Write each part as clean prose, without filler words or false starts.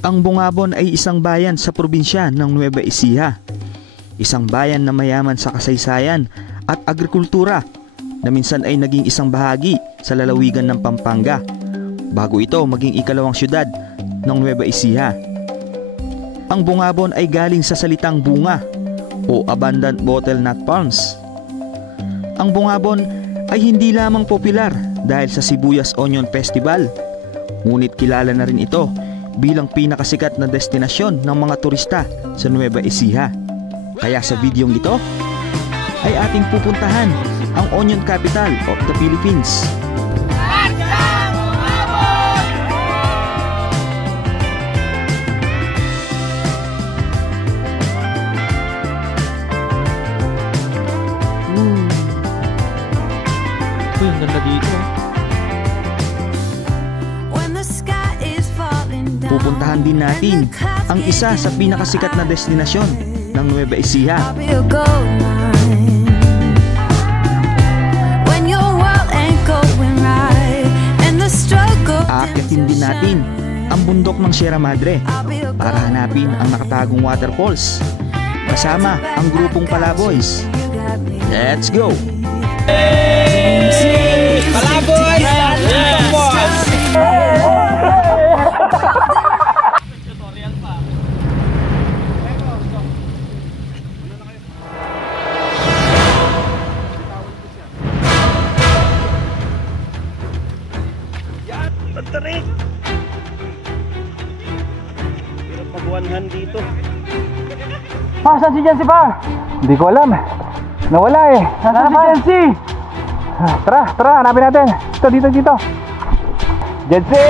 Ang Bungabon ay isang bayan sa probinsya ng Nueva Ecija. Isang bayan na mayaman sa kasaysayan at agrikultura na minsan ay naging isang bahagi sa lalawigan ng Pampanga bago ito maging ikalawang syudad ng Nueva Ecija. Ang Bungabon ay galing sa salitang bunga o abundant bottlenut palms. Ang Bungabon ay hindi lamang popular dahil sa Sibuyas Onion Festival, ngunit kilala na rin ito bilang pinakasikat na destinasyon ng mga turista sa Nueva Ecija. Kaya sa videong ito ay ating pupuntahan ang Onion Capital of the Philippines. Uy, ang ganda dito. Pupuntahan din natin ang isa sa pinakasikat na destinasyon ng Nueva Ecija. Aakyatin din natin ang bundok ng Sierra Madre para hanapin ang nakatagong waterfalls kasama ang grupong Palaboys. Let's go! Palaboys! Tarik! Hirap mag-1hand dito. Saan si Jancy pa? Hindi ko alam. Nawala eh. Nasaan si Jancy? Tara, hanapin natin. Dito. Jancy!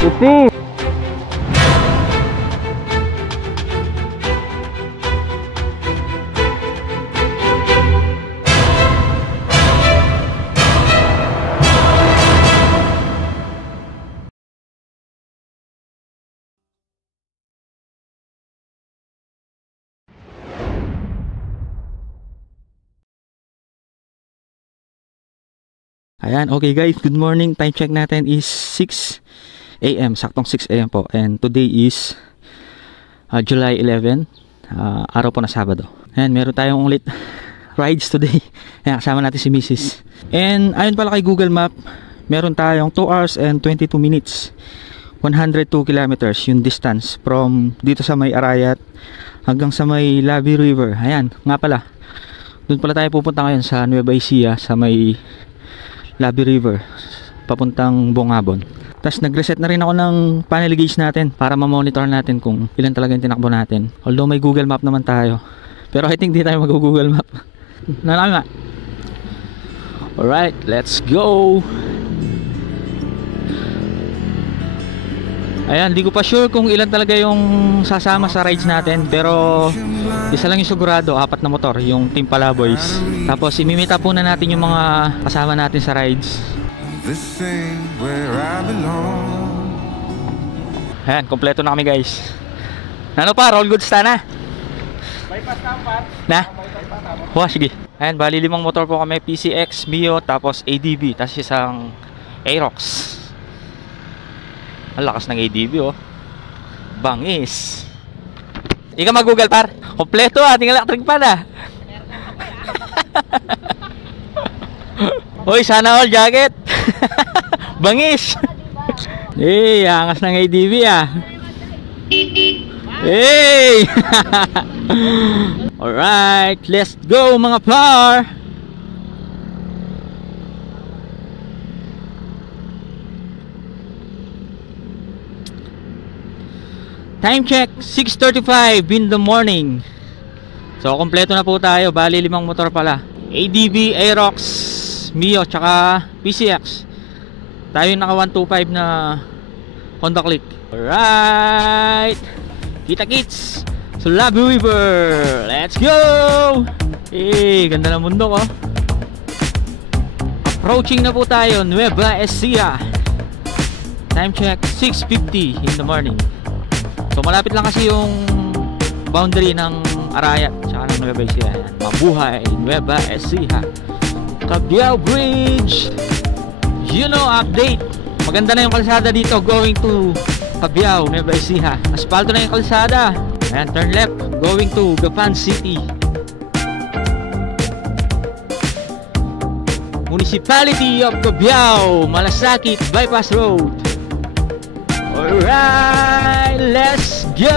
Jancy! Ayan, okay guys, good morning. Time check natin is 6 AM, saktong 6 AM po. And today is July 11, araw po na Sabado. Ayan, meron tayong ulit rides today. Ayan, kasama natin si Mrs. And ayon pala kay Google Map, meron tayong 2 hours and 22 minutes. 102 kilometers yung distance from dito sa may Arayat hanggang sa may Labi River. Ayan, nga pala. Doon pala tayo pupunta ngayon sa Nueva Ecija, sa may Labi River papuntang Bungabon. Tapos nag-reset na rin ako ng panel gauge natin para ma-monitor natin kung ilan talaga yung tinakbo natin. Although may Google Map naman tayo, pero I think di tayo mag-Google Map. Nalala. Alright, let's go. Ayan, di ko pa sure kung ilan talaga yung sasama sa rides natin, pero isa lang yung sigurado, 4 na motor, yung Team Palaboys. Tapos imimita po na natin yung mga kasama natin sa rides. Ayan, kompleto na kami guys. Ano pa, roll goods na? Bypass na par. Na? Wah, sige. Ayan, bali 5 motor po kami, PCX, Mio, tapos ADB, tapos isang Aerox. Ang lakas ng ADB oh. Bangis. Ika mag-google par. Kompleto ating electric pan ah. Uy, sana all jacket. Bangis. Eh, angas ng ADB ah. Hey. Alright, let's go mga par. Time check, 6:35 in the morning. So, kompleto na po tayo. Bali 5 motor pala. ADB, Aerox, Mio, tsaka PCX. Tayo yung naka 125 na Honda Click. Alright. Kita-kits sa Labi River. Let's go! Eh, ganda ng mundo oh. Approaching na po tayo, Nueva Ecija. Time check, 6:50 in the morning. So malapit lang kasi yung boundary ng Arayat tsaka ng Nueva Ecija. Mabuhay Nueva Ecija. Cabiao Bridge, you know, update. Maganda na yung kalsada dito going to Cabiao, Nueva Ecija. Aspalto na yung kalsada. Ayan, turn left going to Gapan City. Municipality of Cabiao, Malasakit Bypass Road. Alright, let's go!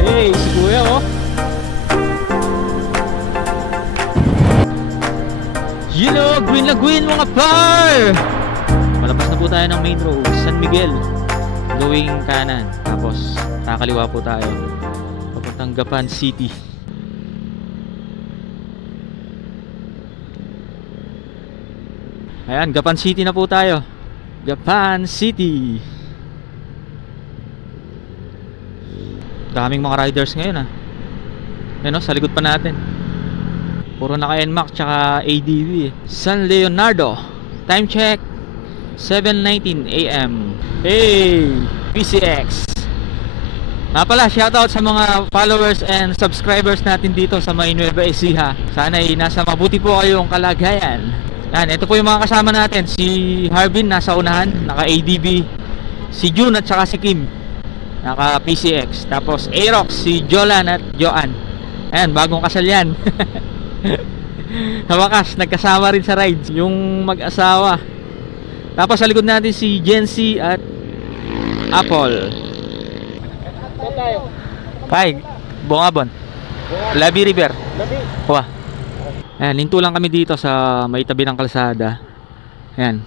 Hey, si Kuya oh. You know, green na green mga par! Malabas na po tayo ng main road, San Miguel. Going kanan. Tapos, kakaliwa po tayo. Papuntang Gapan City. Ayan, Gapan City na po tayo. Gapan City. Daming mga riders ngayon ah. Ayan o, sa likod pa natin. Puro naka NMAX tsaka ADV. San Leonardo. Time check 7:19 AM. Hey, PCX. Nga pala, shoutout sa mga followers and subscribers natin dito sa may Nueva Ecija. Sana ay nasa mabuti po kayong kalagayan. Yan, ito po yung mga kasama natin. Si Harvin nasa unahan, naka ADV. Si June at saka si Kim, naka PCX. Tapos Aerox, si Jolan at Joan. Ayan, bagong kasal yan. Sa wakas, nagkasama rin sa rides yung mag-asawa. Tapos sa likod natin si Jency at Apple. Ay, Bongabon, Labi River. Wah. Ayan, linto lang kami dito sa may tabi ng kalsada. Ayan,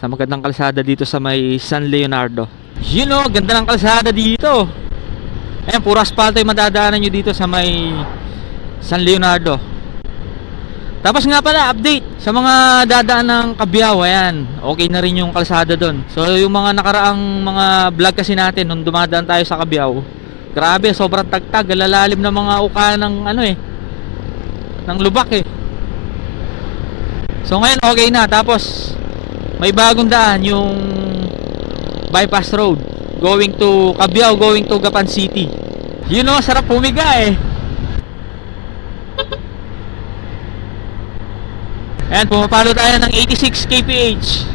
sa magandang kalsada dito sa may San Leonardo. You know, ganda ng kalsada dito. Ayan, puro asfalto yung madadaanan nyo dito sa may San Leonardo. Tapos nga pala, update sa mga dadaan ng Cabiao. Ayan, okay na rin yung kalsada doon. So yung mga nakaraang mga vlog kasi natin nung dumadaan tayo sa Cabiao, grabe, sobrang tagtag, lalalim na mga uka ng ano eh, ng lubak eh. So ngayon okay na. Tapos may bagong daan, yung bypass road going to Cabiao, going to Gapan City. You know, sarap pumiga eh. Ayan, pumapalo tayo ng 86 kph.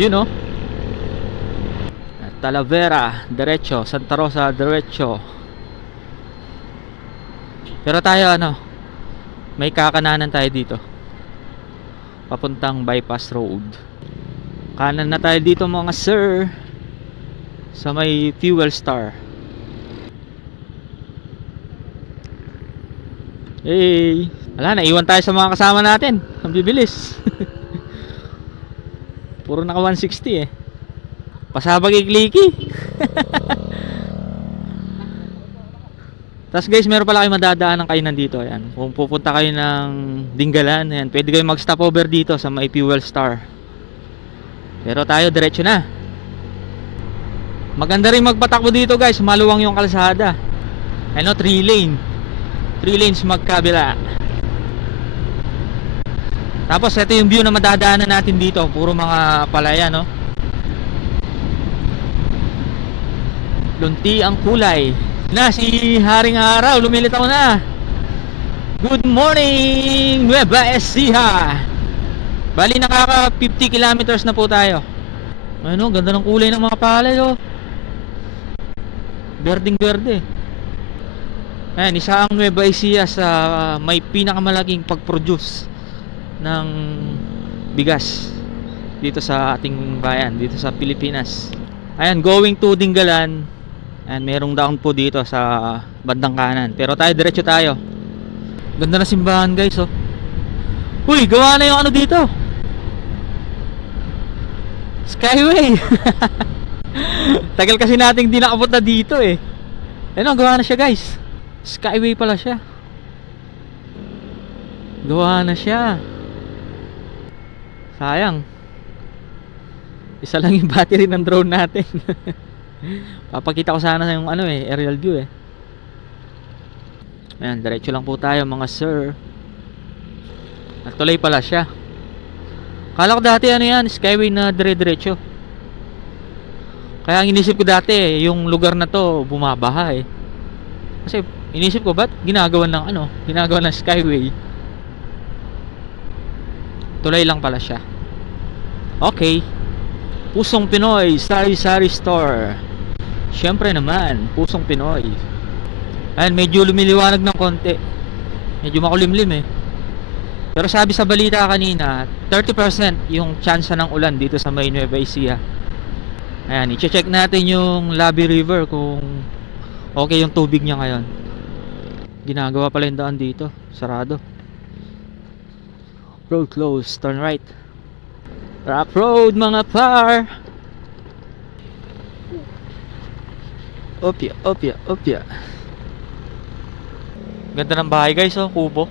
You know, Talavera diretso, Santa Rosa diretso. Pero tayo ano, may kakananan tayo dito papuntang bypass road. Kanan na tayo dito mga sir, sa may Fuel Star. Hey, wala, naiwan tayo sa mga kasama natin. Ang bibilis. Puro naka 160 eh. Pasabag i-clicky. Tapos guys, meron pala kayo madadaan ng kainan dito. Ayan, kung pupunta kayo ng Dingalan, ayan, pwede kayo mag stop over dito sa may Fuel Star. Pero tayo diretso na. Maganda rin magpatakbo dito guys, maluwang yung kalsada. Ano, 3 lane. 3 lanes magkabila. Tapos ito yung view na madadaanan natin dito. Puro mga palaya, no? Lunti ang kulay. Na si Haring Araw, lumilitaw na. Good morning, Nueva Ecija. Bali nakaka 50 kilometers na po tayo. Ano, ganda ng kulay ng mga palay, oh. Berdeng berde. Ayan, isa ang Nueva Ecija sa may pinakamalaking pag-produce ng bigas dito sa ating bayan, dito sa Pilipinas. Ayan, going to Dingalan. Ayan, merong down po dito sa bandang kanan. Pero tayo, diretso tayo. Ganda na simbahan guys, oh. Uy, gawa na yung ano dito, Skyway. Tagal kasi nating di nakapunta dito eh. Ayun, gawa na siya guys. Skyway pala siya. Gawa na siya. Sayang, isa lang yung battery ng drone natin. Papakita ko sana yung ano eh, aerial view eh. Ayan, diretso lang po tayo mga sir. Natuloy pala siya. Kala ko dati ano yan, Skyway na dire-diretso. Kaya ang inisip ko dati eh, yung lugar na to bumabaha eh. Kasi inisip ko, ba't ginagawa ng ano, ginagawa ng Skyway? Tulay lang pala siya. Okay. Pusong Pinoy Sari-Sari Store. Syempre naman, Pusong Pinoy. Ayan, medyo lumiliwanag ng konti. Medyo makulimlim eh. Pero sabi sa balita kanina, 30% yung chance ng ulan dito sa may Nueva Ecija. Ayan, i-check natin yung Labi River kung okay yung tubig niya ngayon. Ginagawa pala yung daan dito. Sarado. Road closed. Turn right. Rough road mga par. Opya, opya, opya. Ganda ng bahay guys, oh, kubo.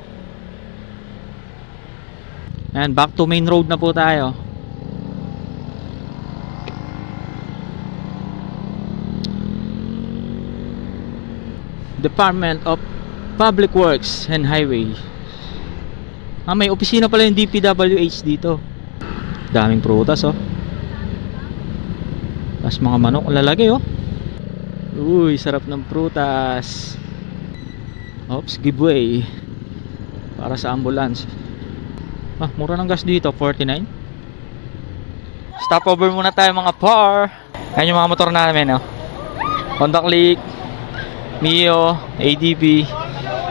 Ayan, back to main road na po tayo. Department of Public Works and Highway. May opisina pala yung DPWH dito. Daming prutas, oh. Tapos mga manok lalagay, oh. Uy, sarap ng prutas. Oops, giveaway para sa ambulance. Mura ng gas dito, 49. Stopover muna tayo mga par. Ayan yung mga motor namin, oh. Honda Click, Mio, ADB,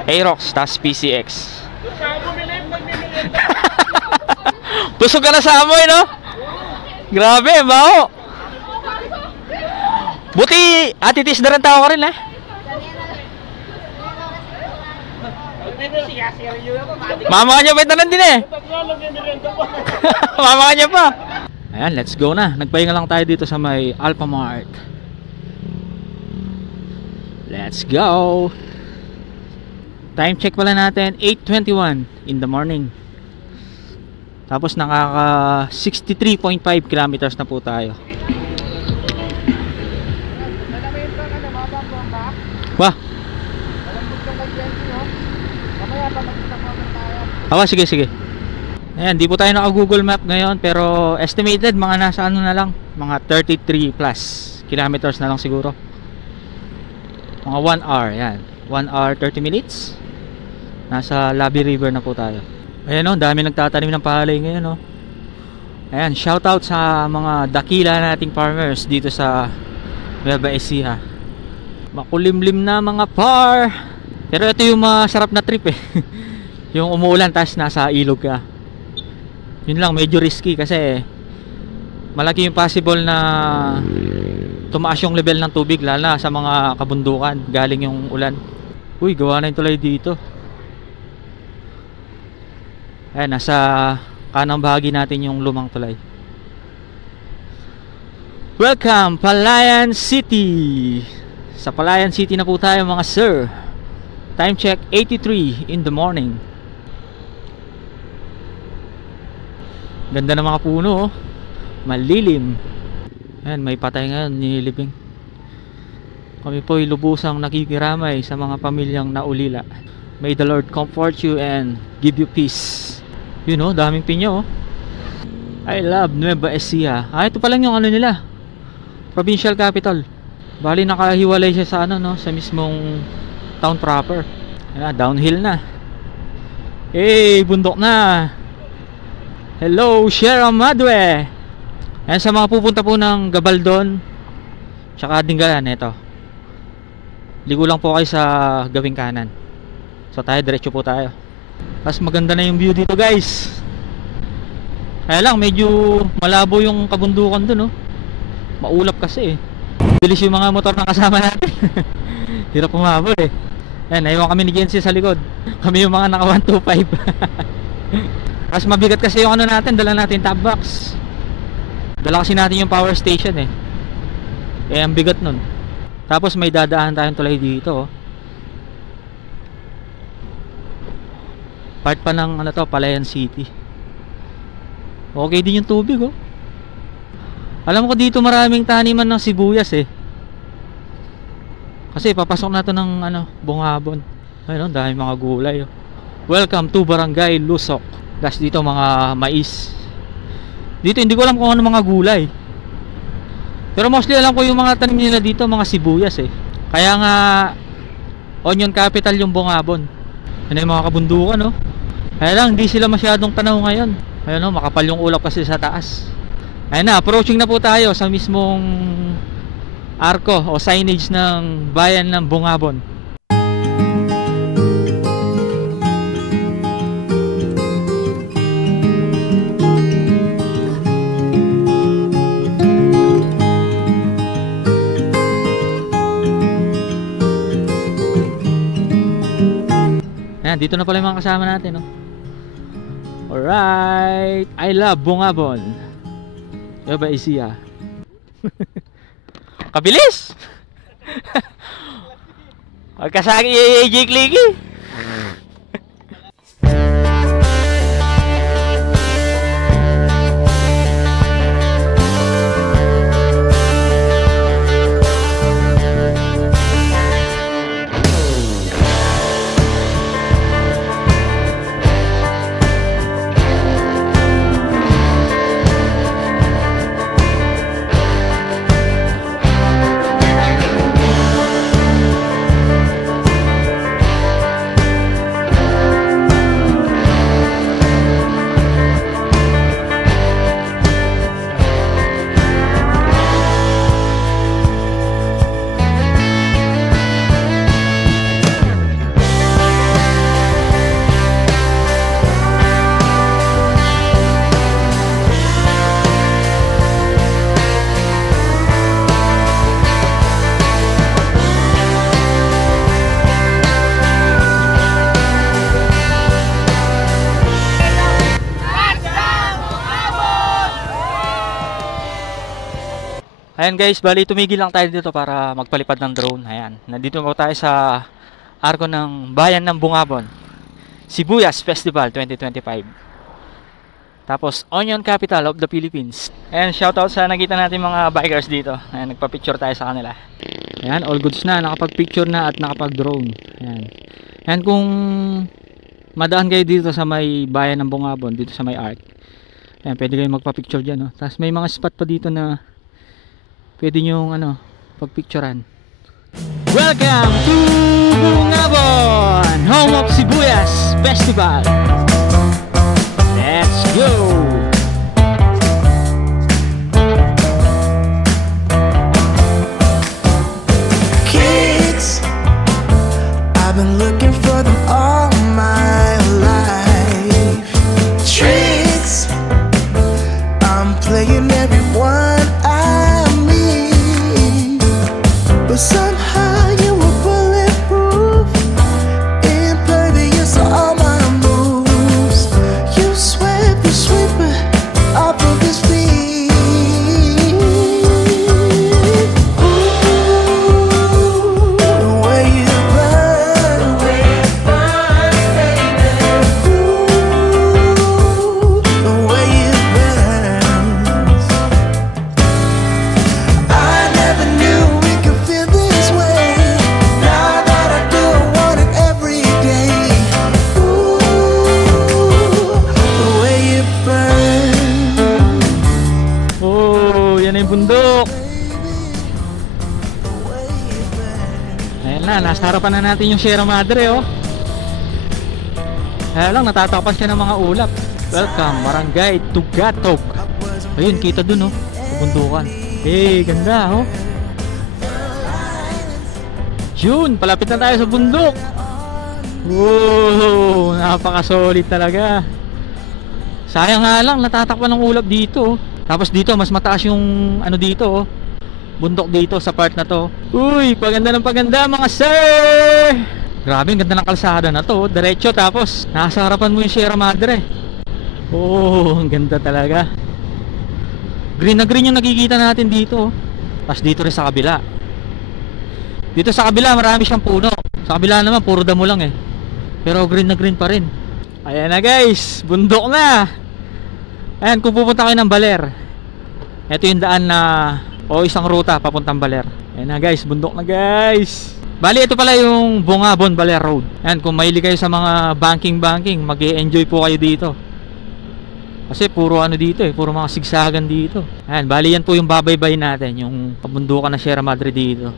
Aerox, tas PCX. Busog ka na sa amoy, no? Grabe, bao. Buti, atitis na rin tao ka rin, eh. Mama ka niya pa itanan din, eh. Mama ka niya pa. Ayan, let's go na. Nagpahinga lang tayo dito sa may Alphamart. Let's go. Time check pala natin, 8:21 in the morning. Tapos nakaka 63.5 kilometers na po tayo. Wah. Sige, sige. Ayan, di po tayo naka Google Map ngayon, pero estimated mga nasa ano na lang, mga 33 plus kilometers na lang siguro. Mga 1 hour, yan. 1 hour 30 minutes. Nasa Labi River na po tayo. Ayan, oh, dami nagtatanim ng palay ngayon, oh. Ayan, shout out sa mga dakila nating farmers dito sa Nueva Ecija. Makulimlim na mga par. Pero ito yung masarap na trip, eh. Yung umuulan tas nasa ilog ka. Yun lang, medyo risky kasi malaki yung possible na tumaas yung level ng tubig, lalo na sa mga kabundukan galing yung ulan. Uy, gawa na yung tulay dito. Ayan, nasa kanang bahagi natin yung lumang tulay. Welcome, Palayan City. Sa Palayan City na po tayo mga sir. Time check, 83 in the morning. Ganda ng mga puno, oh. Malilim. Ayan, may patay ngayon, nilibing. Kami po'y lubusang nakikiramay sa mga pamilyang naulila. May the Lord comfort you and give you peace. You know, daming pinya, oh. I love Nueva Ecija. Ito pa lang yung ano nila, provincial capital. Bali nakahiwalay siya sa ano, no, sa mismong town proper. Ayan, downhill na. Hey, bundok na. Hello, Sierra Madre. Ayan, sa mga pupunta po ng Gabaldon tsaka Dingalan, ito. Ligo lang po kayo sa gawing kanan. So tayo, diretso po tayo. Tapos maganda na yung view dito, guys. Kaya lang, medyo malabo yung kabundukan dun, oh. Maulap kasi, eh. Bilis yung mga motor na kasama natin. Hirap umabot, eh. Ayan, naiwan kami ni Jensi sa likod. Kami yung mga naka 125. Kasi mabigat kasi yung ano natin, dala natin top box. Dala kasi natin yung power station, eh. Eh, ang bigat nun. Tapos may dadaan tayong tulay dito, oh. Part pa ng ano to, Palayan City. Okay din yung tubig, oh. Alam ko dito maraming taniman ng sibuyas, eh. Kasi papasok na to ng ano, Bungabon. Ayun, oh, dahil mga gulay, oh. Welcome to Barangay Lusok. Tapos dito mga mais. Dito hindi ko alam kung ano mga gulay. Pero mostly alam ko yung mga tanim nila dito, mga sibuyas, eh. Kaya nga onion capital yung Bungabon. Ano yung mga kabundukan, no? Kaya lang hindi sila masyadong tanaw ngayon. Ayun o, makapal yung ulap kasi sa taas. Ayun na, approaching na po tayo sa mismong arko o signage ng bayan ng Bungabon. Ayan, dito na pala yung mga kasama natin, no? Alright, I love Bungabon. Nueva Ecija. Kabilis! Magkasaki AJ Clicky. Ayan guys, bali tumigil lang tayo dito para magpalipad ng drone. Ayan, nandito po tayo sa arko ng bayan ng Bungabon, Sibuyas Festival 2025. Tapos Onion Capital of the Philippines. Ayan, shoutout sa nakita natin mga bikers dito. Ayan, nagpa-picture tayo sa kanila. Ayan, all goods na, nakapag-picture na at nakapag-drone. Ayan. Ayan, kung madaan kayo dito sa may bayan ng Bungabon, dito sa may arc, ayan, pwede kayo magpa-picture dyan, no? Tapos may mga spot pa dito na pwede nyong pagpicturean. Welcome to Bungabon, home of Sibuyas Festival. Let's go! Kids, I've been looking for them all my life. Tricks, I'm playing everyone I meet, but somehow you were bulletproof, impervious to all my moves. You swept the sweeper off of his feet. Ooh, the way you burn, ooh, the way you burn. I never knew we could feel this way. Now that I do, I want it every day. Ooh, the way you burn, Oh, yan na yung bundok. the way you burn. Ayan na, nasa harapan na natin yung Sierra Madre, oh. Kaya lang, natatapas siya ng mga ulap. Welcome, Barangay Tugatog. Ayun, kita dun, oh, sa bundukan. Hey, ganda, oh. Yun, palapit na tayo sa bundok. Wow, napaka-solid talaga. Sayang nga lang, natatakpan ng ulap dito, oh. Tapos dito, mas mataas yung dito, oh, bundok dito sa part na to. Uy, paganda ng paganda mga sir. Grabe, ang ganda ng kalsada na to, oh. Diretso, tapos nasa harapan mo yung Sierra Madre. Oh, ang ganda talaga. Green na green yung nakikita natin dito, oh. Tapos dito rin sa kabila. Dito sa kabila marami siyang puno. Sa kabila naman puro damo lang, eh. Pero green na green pa rin. Ayan na guys, bundok na. Ayan, kung pupunta kayo ng Baler, ito yung daan na, o isang ruta papuntang Baler. Ayan na guys, bundok na guys. Bali, ito pala yung Bungabon Baler Road. Ayan, kung mahilig kayo sa mga banking, mag-e-enjoy po kayo dito. Kasi puro dito, eh, puro mga sigsagan dito. Ayan, bali yan po yung babaybay natin, yung pabundukan na Sierra Madre dito.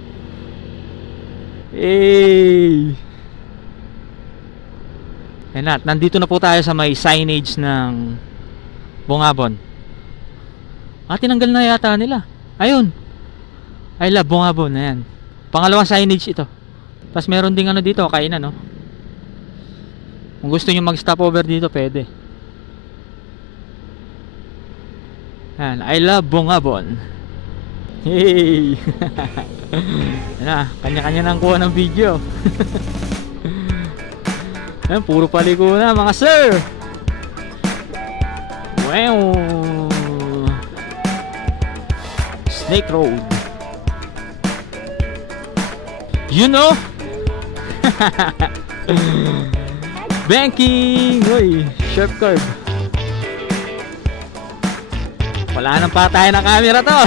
Hey! Ayan na, nandito na po tayo sa may signage ng Bungabon. Tinanggal na yata nila. Ayun. I love Bungabon. Ayan. Pangalawang signage ito. Tapos meron ding ano dito, kainan, no? Kung gusto nyo mag-stopover dito, pwede. Ayan. I love Bungabon. Hey! Ayan na. Kanya-kanya nang kuha ng video. Ayan. Puro paliko na, mga sir! Wow! Snake Road. You know? Banking! Uy, sharp curve. Wala nang patay na camera to.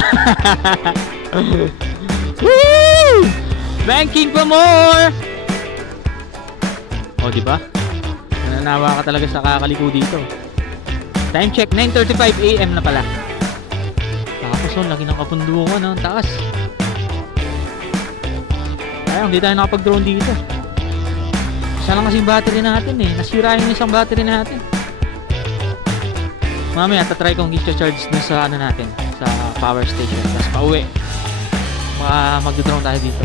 Woo! Banking pa more! O, diba? Nananawa ka talaga sa kakaliko dito. Time check, 9:35 AM na pala. Tapos laki ng kapundukan, ang taas. Ayun, hindi tayo nakapag-drone dito. Isa lang kasing battery natin eh. Nasira yung isang battery natin. Mamaya, tatry kong i-charge na sa ano natin, sa power station. Tapos pauwi. Mag-drone tayo dito.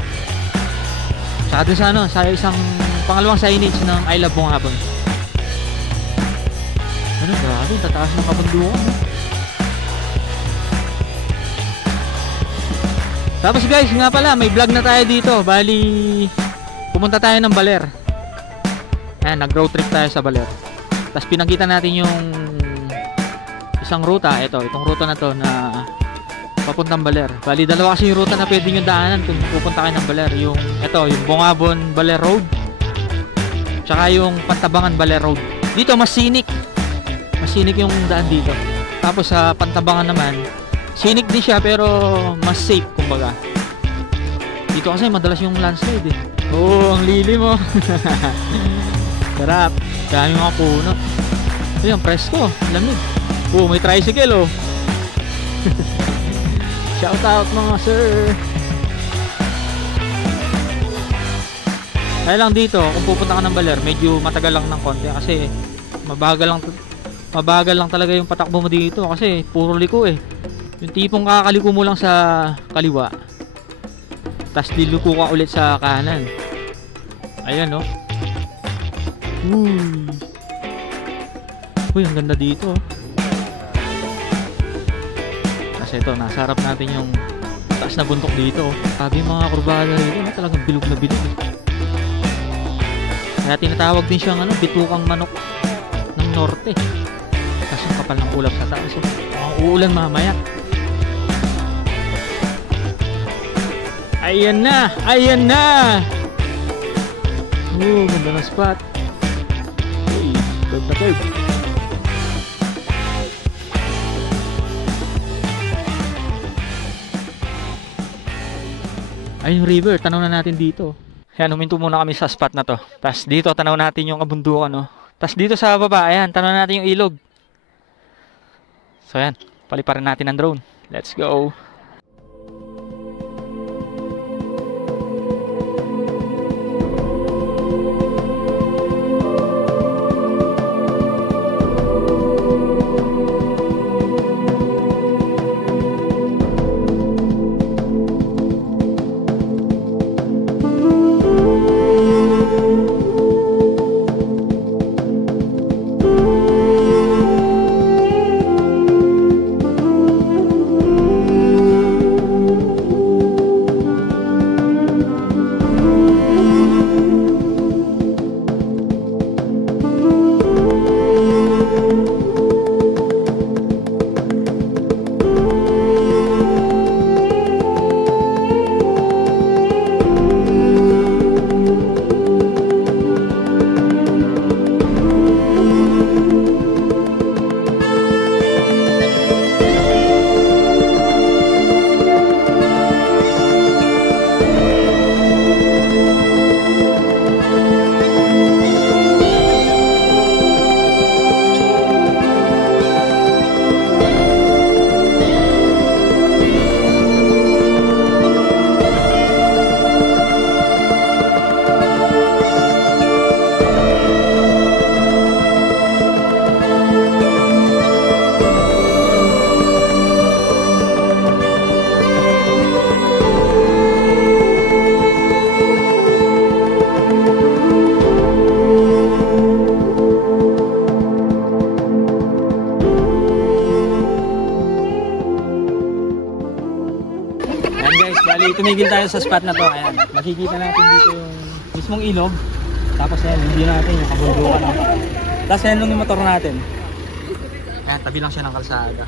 Saka dun sa ano, sa isang pangalawang signage ng I love Bungabon. Ano, grabe, tataas ng kabundukan. Tapos guys, nga pala, may vlog na tayo dito. Bali, pumunta tayo ng Baler. Ayan, nag-road trip tayo sa Baler. Tapos pinakita natin yung isang ruta. Itong ruta na to na papuntang Baler. Bali, dalawa kasi yung ruta na pwede nyo daanan kung pupunta kayo ng Baler. Yung Bungabon Baler Road. Tsaka yung Pantabangan Baler Road. Dito, mas scenic. Mas scenic yung daan dito. Tapos sa Pantabangan naman, scenic din siya pero mas safe kumbaga. Dito kasi madalas yung landslide eh. Oh, ang lilim mo. Sarap. Dami mga puno. Ayun, presko. Lamig. Oh, may tricycle oh. Shout out mga sir. Kaya lang dito, kung pupunta ka ng Baler, medyo matagal lang ng konti kasi mabagal lang talaga yung patakbo mo dito kasi puro liko eh. Yung tipong kakaliko mo lang sa kaliwa, tas diluko ka ulit sa kanan. Ayan no. Uy, ang ganda dito. Kasi ito, nasa harap natin yung taas na bundok dito. Sabi mga kurbada dito, talagang bilog na bilog. Kaya tinatawag din siyang bitukang manok ng norte. Kasi yung kapal ng ulap sa taas. Uulan mamaya. Ayan na! Ayan na! Ganda na spot. Uy, curve na curve. Ay, yung river. Tanaw na natin dito. Ayan, huminto muna kami sa spot na to. Tapos dito, tanaw natin yung kabundukan, no? Tapos dito sa baba, ayan, tanaw natin yung ilog. So, ayan. Paliparin natin ang drone. Let's go! Ayan guys, bali tumigil tayo sa spot na to. Ayan, makikita natin dito yung mismong ilog. Tapos ayan, hindi natin yung kabundukan. No? Tapos ayan lang yung motor natin. Ayan, tabi lang siya ng kalsada.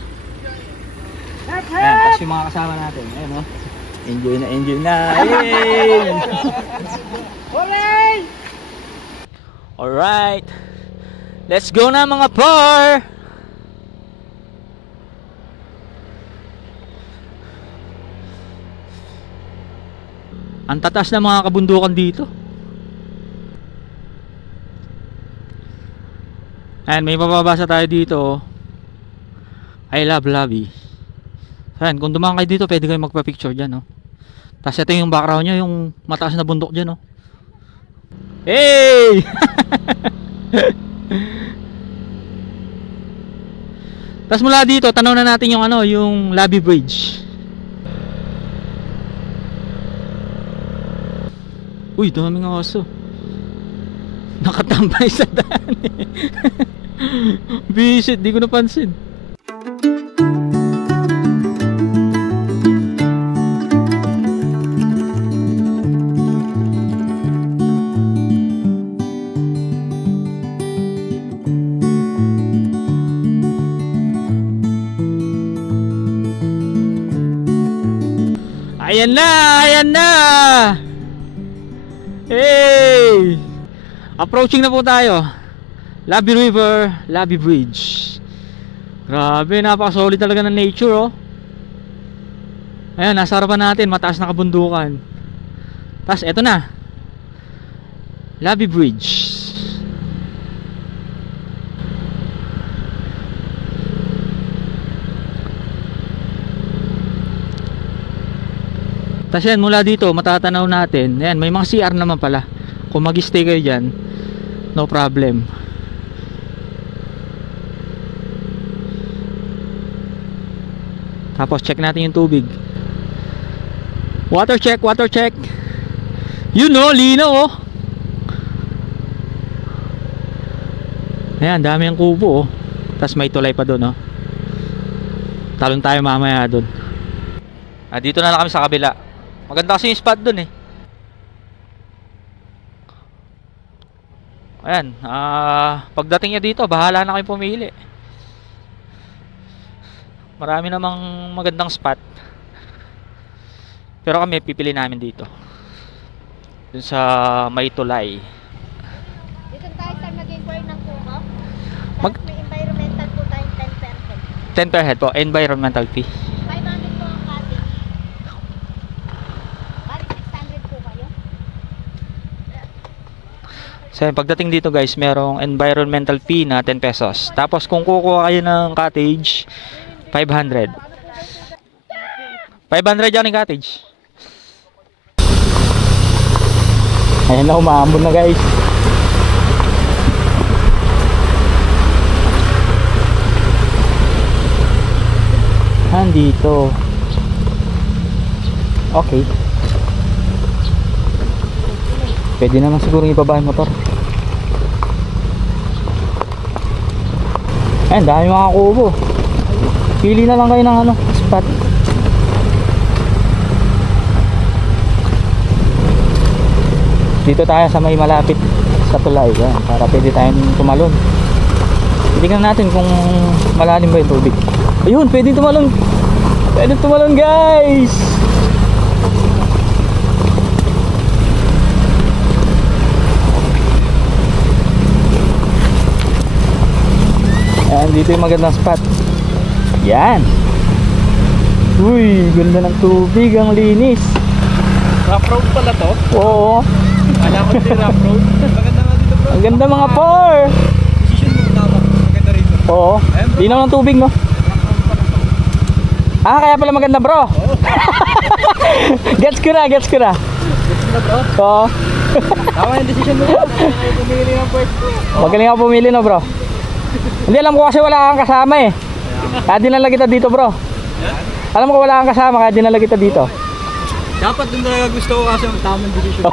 Ayan, tapos yung mga kasama natin. Ayan o. Enjoy na, enjoy na. Yay! Alright. Let's go na mga par! Ang tatas na mga kabundukan dito. Ayan, may mababasa tayo dito. I love Labi. Ayan, kung dumaan kayo dito, pwede kayo magpa-picture dyan, no? Tapos ito yung background nyo, yung mataas na bundok dyan, no? Hey! Tapos mula dito, tanaw na natin yung ano, yung Labi Bridge. Uy, daming aso. Nakatambay sa daan eh. Visit, di ko napansin. Ayan na! Ayan na! Hey! Approaching na po tayo. Labi River, Labi Bridge. Grabe, napaka-solid talaga ng nature, oh. Ayan, nasa harapan natin, mataas na kabundukan. Tapos, eto na. Labi Bridge. Tapos yan, mula dito matatanaw natin. Yan, may mga CR naman pala. Kung mag-stay kayo dyan, no problem. Tapos check natin yung tubig. Water check, water check. You know, linaw oh. Ayan, dami ang kubo oh. Tapos may tulay pa doon oh. Talon tayo mamaya doon. Dito na lang kami sa kabila. Maganda kasi yung spot dun eh. Ayan, pagdating nyo dito, bahala na kayo pumili. Marami namang magandang spot. Pero kami pipili namin dito. Dun sa may tulay. Dito tayo sa mag-inquire ng kuko. Tapos may environmental po tayong 10%. 10 per head po, environmental fee. 500 po ang cottage. Bali 600 po kayo. So pagdating dito guys, merong environmental fee na 10 pesos. Tapos kung kukuha kayo ng cottage, 500. 500 yan yung cottage. Ayan na, umaambon na guys. Andito. Okay. Pwede naman siguro ibaba yung motor. Ayan, dami mga kubo. Pili na lang kayo ng ano, spot. Dito tayo sa may malapit sa tulay. Ayan, para pwede tayong tumalon. Tingnan natin kung malalim ba yung tubig. Ayun, pwede tumalon. Pwede tumalon guys. Ayan, dito yung magandang spot. Yan. Uy, ganda ng tubig, ang linis. Rough road pala to. Oo. Alam ko din rough road. Maganda nga dito bro. Ang ganda mga par. Position mo tama. Maganda rito. Oo. Linaw ng tubig, no? Kaya pala maganda, bro. Gets ko na, gets ko na. Gusto na bro. Oo. Tama yung decision mo. Pumili ng pwesto. Magaling ako pumili, no, bro? Hindi, alam ko kasi wala kang kasama eh. Kaya dinala kita dito, bro. Alam ko wala kang kasama, kaya dinala kita dito. Dapat dun talaga gusto ko kasi ang tamang decision.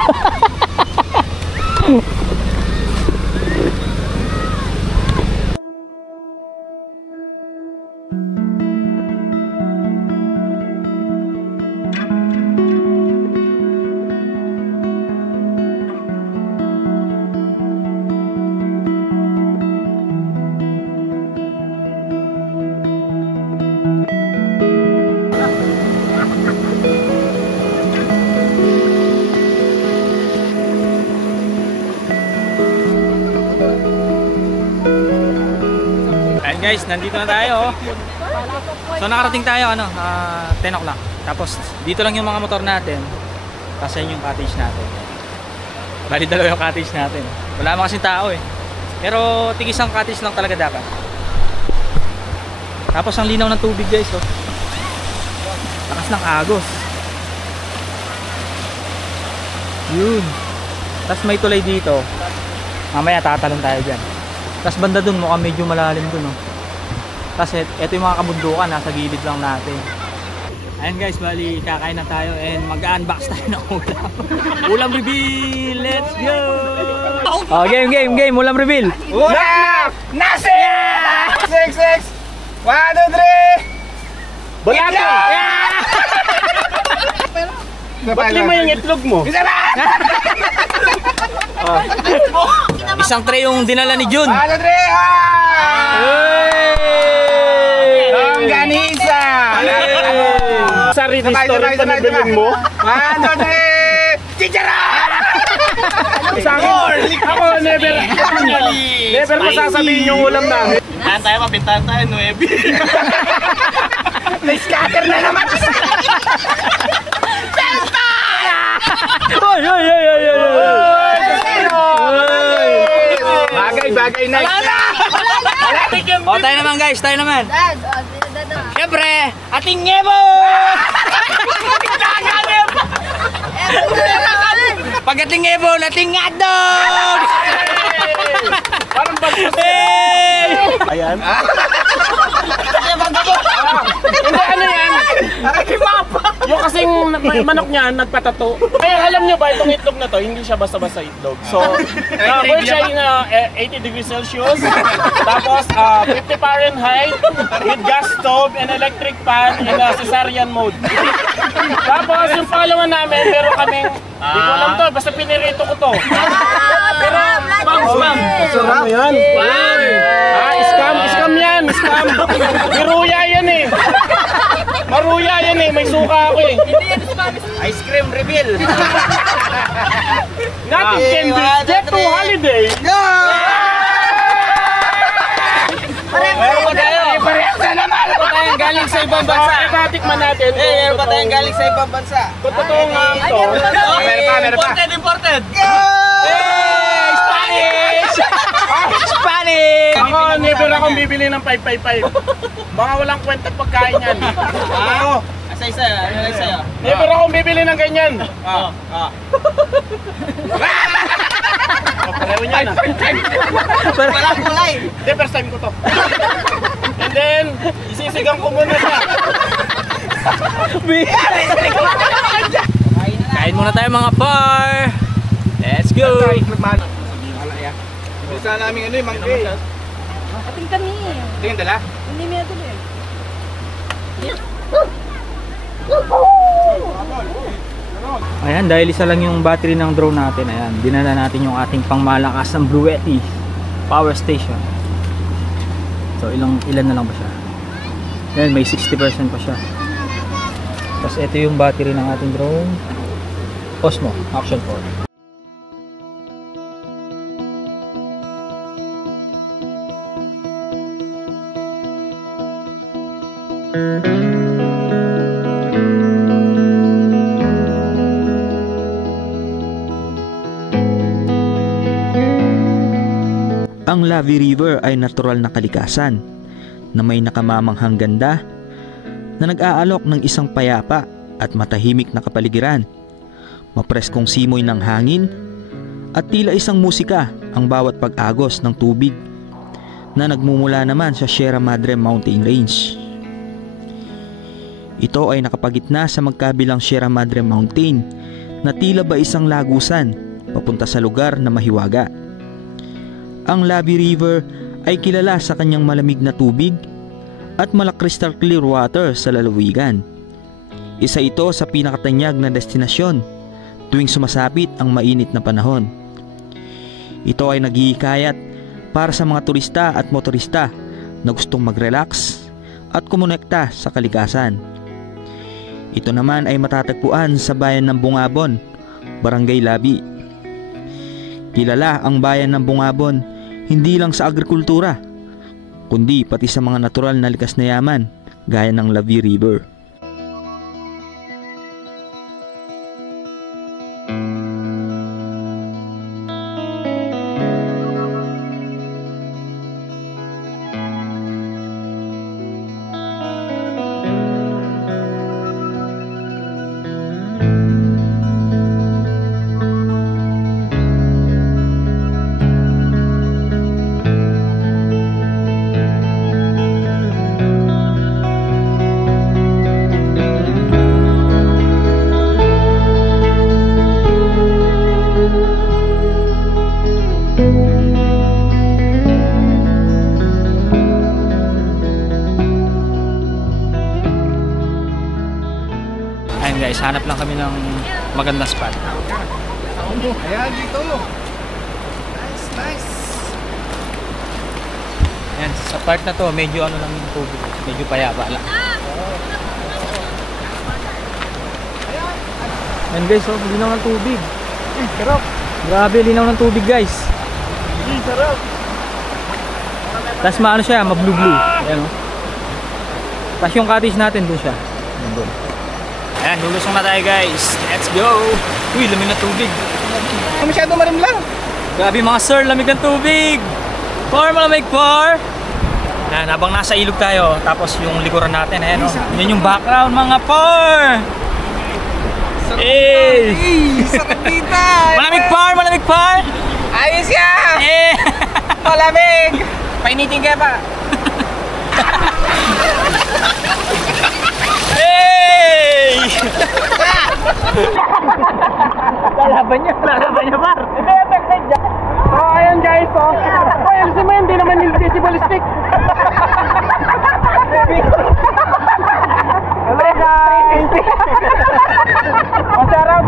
guys, nandito na tayo. So nakarating tayo 10 o'clock. Tapos dito lang yung mga motor natin. Kasi yung cottage natin. Bali dalawa yung cottage natin. Wala naman kasing tao eh. Pero tigisang cottage lang talaga dapat. Tapos ang linaw ng tubig guys, oh. Lakas ng agos. Yun. Tapos may tulay dito. Mamaya tatalon tayo dyan. Tapos banda dun, mukhang medyo malalim dun, oh. Kasi ito yung mga kabundukan, nasa gilid lang natin. Ayan guys, bali kakain na tayo and mag-unbox tayo ng ulam. Ulam reveal! Let's go! Oh, game! Ulam reveal! Ulam! Nasi! 6, 1, 2, 3! Bulato! Ba't lima yung itlog mo? Isang tray yung dinala ni Jun. 1, 2, 3! Longganisa! Sa restore pa nabilin mo? 1, 2, 3! Chicharon! Isang ako, never ko sasabihin yung ulam namin. Pintahan tayo, mapintahan tayo, 9. May scatter na naman! Bagay na! O, tayo naman guys, tayo naman. Siyempre, ating ngebo! Pag ating ngebo, nating hotdog! Parang bagay! Ayan. Hindi, ano yan? Yung kasing manok niyan, nagpatato. Kaya alam nyo ba, itong itlog na to, hindi siya basta-basta itlog. So, boil siya in 80 degrees Celsius. Tapos, 50 Fahrenheit with gas stove and electric pan in cesarean mode. Tapos, yung pangalawa namin, meron kaming, hindi ko alam to, basta pinirito ko to. Pero, spam. Ano yan? Scam yan, scam. Maruya yan eh. Maruya yan eh, may suka ako eh. Ice cream reveal. Nothing can be get to holiday. Meron pa tayo. Parehas na naman. Meron pa tayong galing sa ibang bansa. Ikatikman natin. Meron pa tayong galing sa ibang bansa. Kung totoo nga ito. Meron pa. Imported. Spanish! Ako, never akong bibili ng 555. Baka walang kwenta pagkain yan. Ako. Asa-isa. Ano lang sa'yo? Never akong bibili ng ganyan. Pareho niyan ah. Walang kulay. Hindi, first time ko to. And then, isisigang ko muna siya. Kain muna tayo mga par! Let's go! Bisa namin ano yung mangkay. Ating kami. Ito yung dala? Hindi may atin eh. Ayan, dahil isa lang yung battery ng drone natin. Ayan, dinala natin yung ating pangmalakas ng Bluetti power station. So, ilan na lang ba siya? Ayan, may 60% pa siya. Tapos ito yung battery ng ating drone. Osmo, Action 4. Ang Lavi River ay natural na kalikasan na may nakamamanghang ganda na nag-aalok ng isang payapa at matahimik na kapaligiran. Mapreskong simoy ng hangin at tila isang musika ang bawat pag-agos ng tubig na nagmumula naman sa Sierra Madre Mountain Range. Ito ay nakapagitna sa magkabilang Sierra Madre Mountain na tila ba isang lagusan papunta sa lugar na mahiwaga. Ang Lavi River ay kilala sa kanyang malamig na tubig at crystal clear water sa lalawigan. Isa ito sa pinakatanyag na destinasyon tuwing sumasapit ang mainit na panahon. Ito ay naghihikayat para sa mga turista at motorista na gustong mag-relax at kumonekta sa kalikasan. Ito naman ay matatagpuan sa bayan ng Bungabon, Barangay Labi. Kilala ang bayan ng Bungabon hindi lang sa agrikultura, kundi pati sa mga natural na likas na yaman gaya ng Lavie River. Ayun guys, hanap lang kami ng magandang spot. Ayan, dito. Nice. Ayan, sa part na to, medyo ano lang yung tubig. Medyo payapa lang. Ayan guys, oh, linaw ng tubig. Sarap. Grabe, linaw ng tubig guys. Sarap. Tapos maano siya, ma-blue-blue. Ayan oh. Tapos yung cottage natin doon siya. Doon. Ayan, lulusong na tayo guys. Let's go! Uy, lamig na tubig. Masyado marimlang. Grabe mga sir, lamig ng tubig. Pour, malamig pour. Ayan, habang nasa ilog tayo, tapos yung likuran natin, ayan oh. Yan yung background mga pour. Eh! Sarap dito. Malamig pour, malamig pour. Ayos ya. Eh! Malamig. Painitin ka pa. Hey! Lalaban niya par. Hindi, effective dyan. Oh, ayan guys, oh. Oh, yung si hindi naman yung decibel stick. Hello guys. Oh, shout out.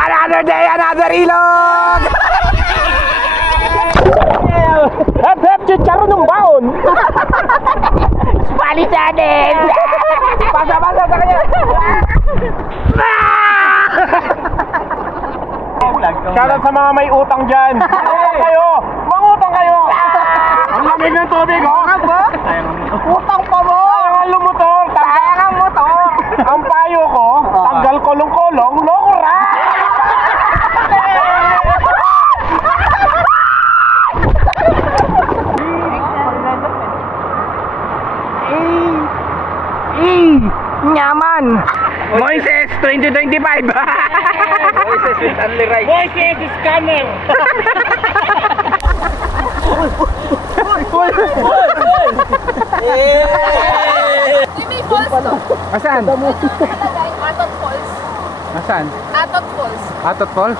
Another day, another ilog. Hep, chicharo ng baon. Bali sa atin. Pasa sa kanya. Shoutout sa mga may utang dyan. Mangutang kayo. Ang lamig ng tubig, oh. Utang pa mo. Sayang ang lumutol. Sayang ang motor. Ang payo ko, tanggal kolong-kolong, lokra. Nyaman. Moises 2025. Moises with only rice. Voices is scammer. May falls to. Asan? Nakalagay, Atot Falls. Asan? Atot Falls. Atot Fall?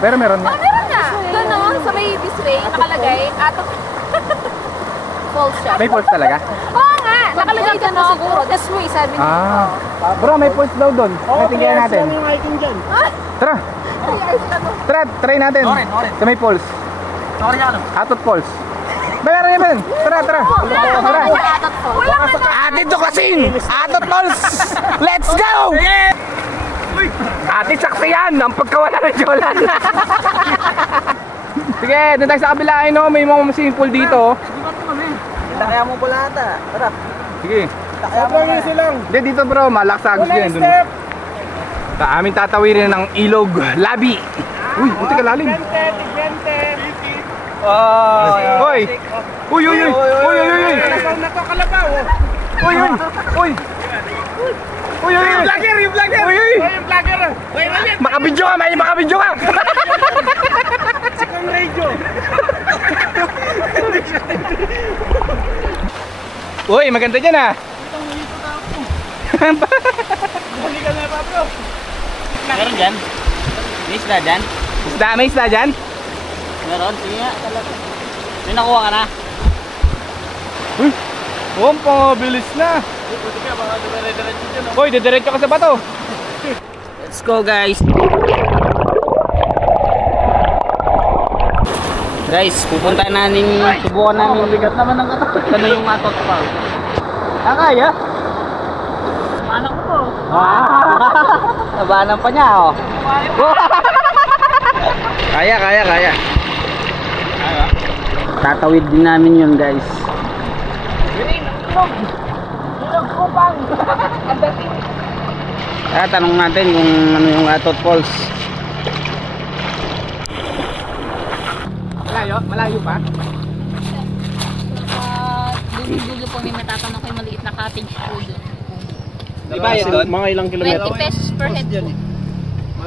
Pero meron Oh, meron na. Ganon, sa may Bisway, nakalagay, Atot Falls siya. May falls talaga? Oo nga, nakalagay ka na siguro. This way, sabi niya. Bro, may falls daw doon. Tingnan natin. yung hiking dyan. Tara. Tara, try natin. Sa may falls. Atot Falls. Meron yan. Tara. Tara. Atot Falls. Wala ka na. Atin to kasing! Atot Falls! Let's go! Atin saksiyan ang pagkawala ng Jolan. Sige, doon tayo sa kabila. No? May mga swimming pool dito. Kaya mo pula ata. Tara. Sige. Sobrang easy lang. Hindi, dito bro, malaksagos Unang yan. Dun. step. Aming tatawirin ng ilog Lavie. Uy, buti ka lalim. Tigente. Uy! Uy! Kalabaw na to, kalabaw. Uy! Yung vlogger. Uy! Yung vlogger. Uy, ulit. Makabidyo ka, may makabidyo ka! Sikong radio. Uy, maganda dyan ah! Huli ka na pa, bro. Meron dyan? May isda dyan? May isda dyan? Meron? Sige nga. May nakuha ka na? Oh, pangabilis na! Uy, didiretso ka sa bato! Let's go guys! Guys, pupunta namin, subukan namin. Bigat naman ng katawan. Ano yung Atot Falls? Kaya? Anak ko. Nabanan pa niya, oh. Kaya. Tatawid din namin yun, guys. Tanong natin kung ano yung Atot Falls. Malayo pa? Dulo po may matatanong ko yung maliit na cottage po doon. Di ba yun doon? Mga ilang kilometro? 20 pesos per head po.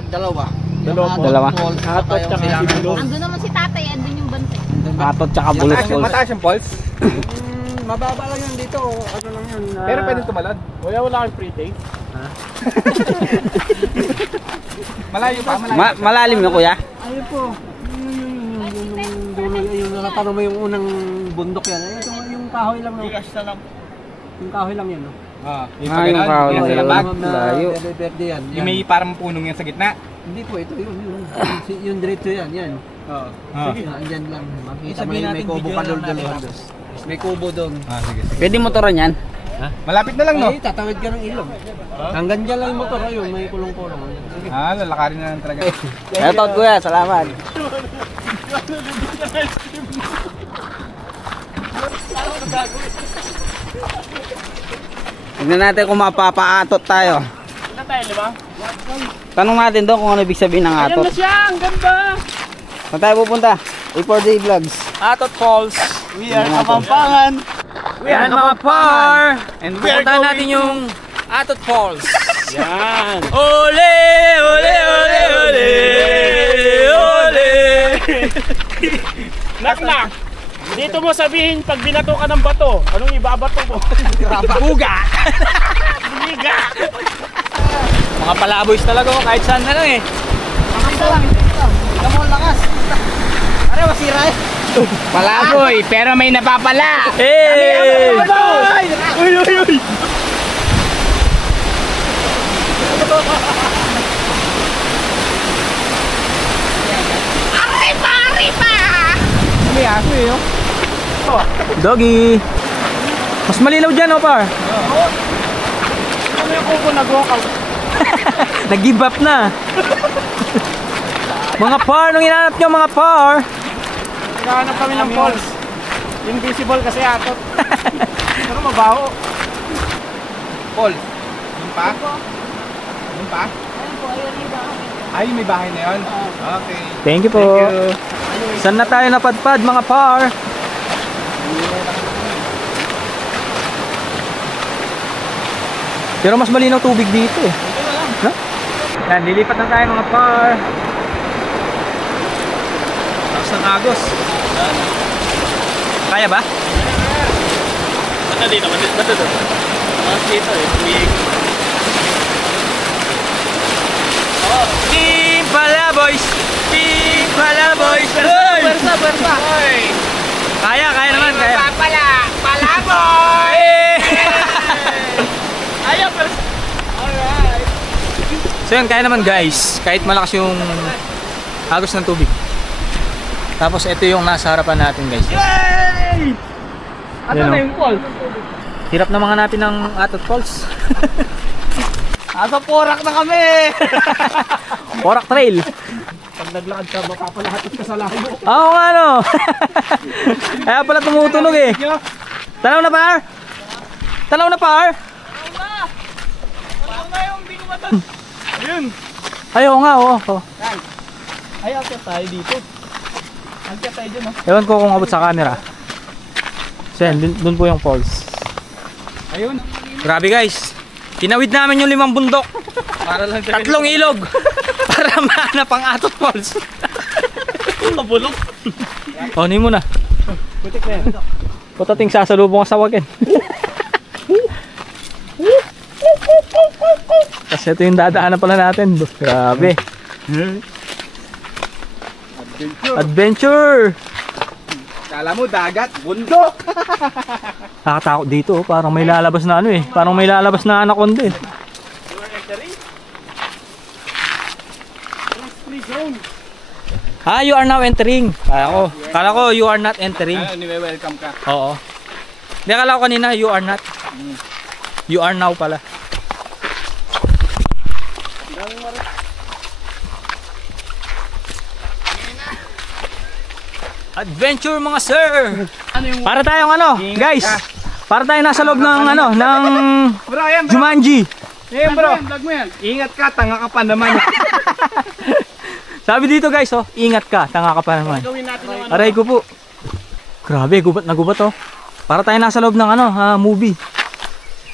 Dalawa. Dalawa. Atot tsaka Bulus. Andun naman si tatay, andun yung bantay. Atot tsaka Bulus Falls. Mataas yung falls? Mababa lang yun dito. Ano lang yun? Pero pwede tumalon. Wala kang free day. Malayo pa? Malalim yun, kuya? Ayun po. Yung nakatanong mo yung unang bundok yan. Ito yung kahoy lang. Yung kahoy lang yan. Yung yung kahoy lang yun. Layo. Yung may parang punong yan sa gitna. Hindi po, ito yun. Yung diretso yan. Yan. Sige. Andyan lang. Makita mo yung may kubo pa doon. May kubo doon. Sige. Pwede motoran yan? Malapit na lang, no? Ay, tatawid ka ng ilog. Hanggang dyan lang yung motor. Ayun, may kulong-kulong. Sige. Lalakarin na lang talaga. Eto, kuya. Salamat. Tignan natin kung mapapaatot tayo. Ano tayo, di ba? Tanong natin doon kung ano ibig sabihin ng Ayan atot. na siya, ang ganda! Saan tayo pupunta? A4J Vlogs. Atot Falls. We are Kapampangan. We are mga par! And pupuntahan natin yung Atot Falls. Yan. Ole! Ole! Ole! Ole! Ole! Knock. Dito mo sabihin pag binato ka ng bato, anong ibabato mo? Buga! Buga! Mga palaboys talaga oh, kahit saan na lang eh. Palaboy, pero may napapala. Hey! Uy! May aso eh, no? Doggy! Mas malinaw dyan oh par. Ano yung kuko nag-walkout? Nag-give up na. Mga par, nung hinanap nyo mga par. Naghahanap kami ng falls. Invisible kasi atot. Pero mabaho. Paul. Yung pa? Yung pa? Ay, may bahay na yun? Okay. Thank you po. Saan na tayo napadpad mga par? Pero mas malinaw tubig dito eh. Huh? Yan, lilipat na tayo mga par. Tapos ng Agos. Kaya ba? Basta dito, basta dito. Mas dito eh. Team Palaboys! Team Palaboys! Bersa! Kaya naman, kaya. Palaboy! Ayaw, bersa! So yun, kaya naman guys, kahit malakas yung agos ng tubig. Tapos ito yung nasa harapan natin guys. Yay! Asan na yung falls? Hirap na mga natin ng Atot Falls. Asa Porak na kami. Porak Trail. Pag naglakad ka, mapapalahatot ka sa layo. Oo nga no. Kaya pala tumutunog eh. Tanaw na par? Tanaw na par? Ayun! Ayaw nga oh. Ay, akyat tayo dito. Akyat tayo dyan, oh. Ewan ko kung abot sa camera. So yan, dun po yung falls. Ayun. Grabe guys. Tinawid namin yung 5 bundok. Para lang 3 ilog. Para mahanap ang Atot Falls. Mabulok. O, hindi mo na. Putik na yan. Putating sasalubong ka sa wakin. Kasi ito yung dadaanan pala natin. Grabe. Adventure! Kala mo, dagat, bundok. Nakatakot dito. Parang may lalabas na ano eh. Parang may lalabas na anaconda eh. Ah, you are now entering. Kala ko you are not entering. Anyway, welcome ka. Oo. Hindi, akala ko kanina you are not. You are now pala. Adventure mga sir. Para tayong ano, guys. Para tayo nasa loob ng ano, ng Jumanji. Eh bro, vlog mo yan. Ingat ka, tanga ka pa naman. Sabi dito guys, oh, ingat ka, tanga ka pa naman. Aray ko po. Grabe, gubat na gubat oh. Para tayo nasa loob ng ano, movie.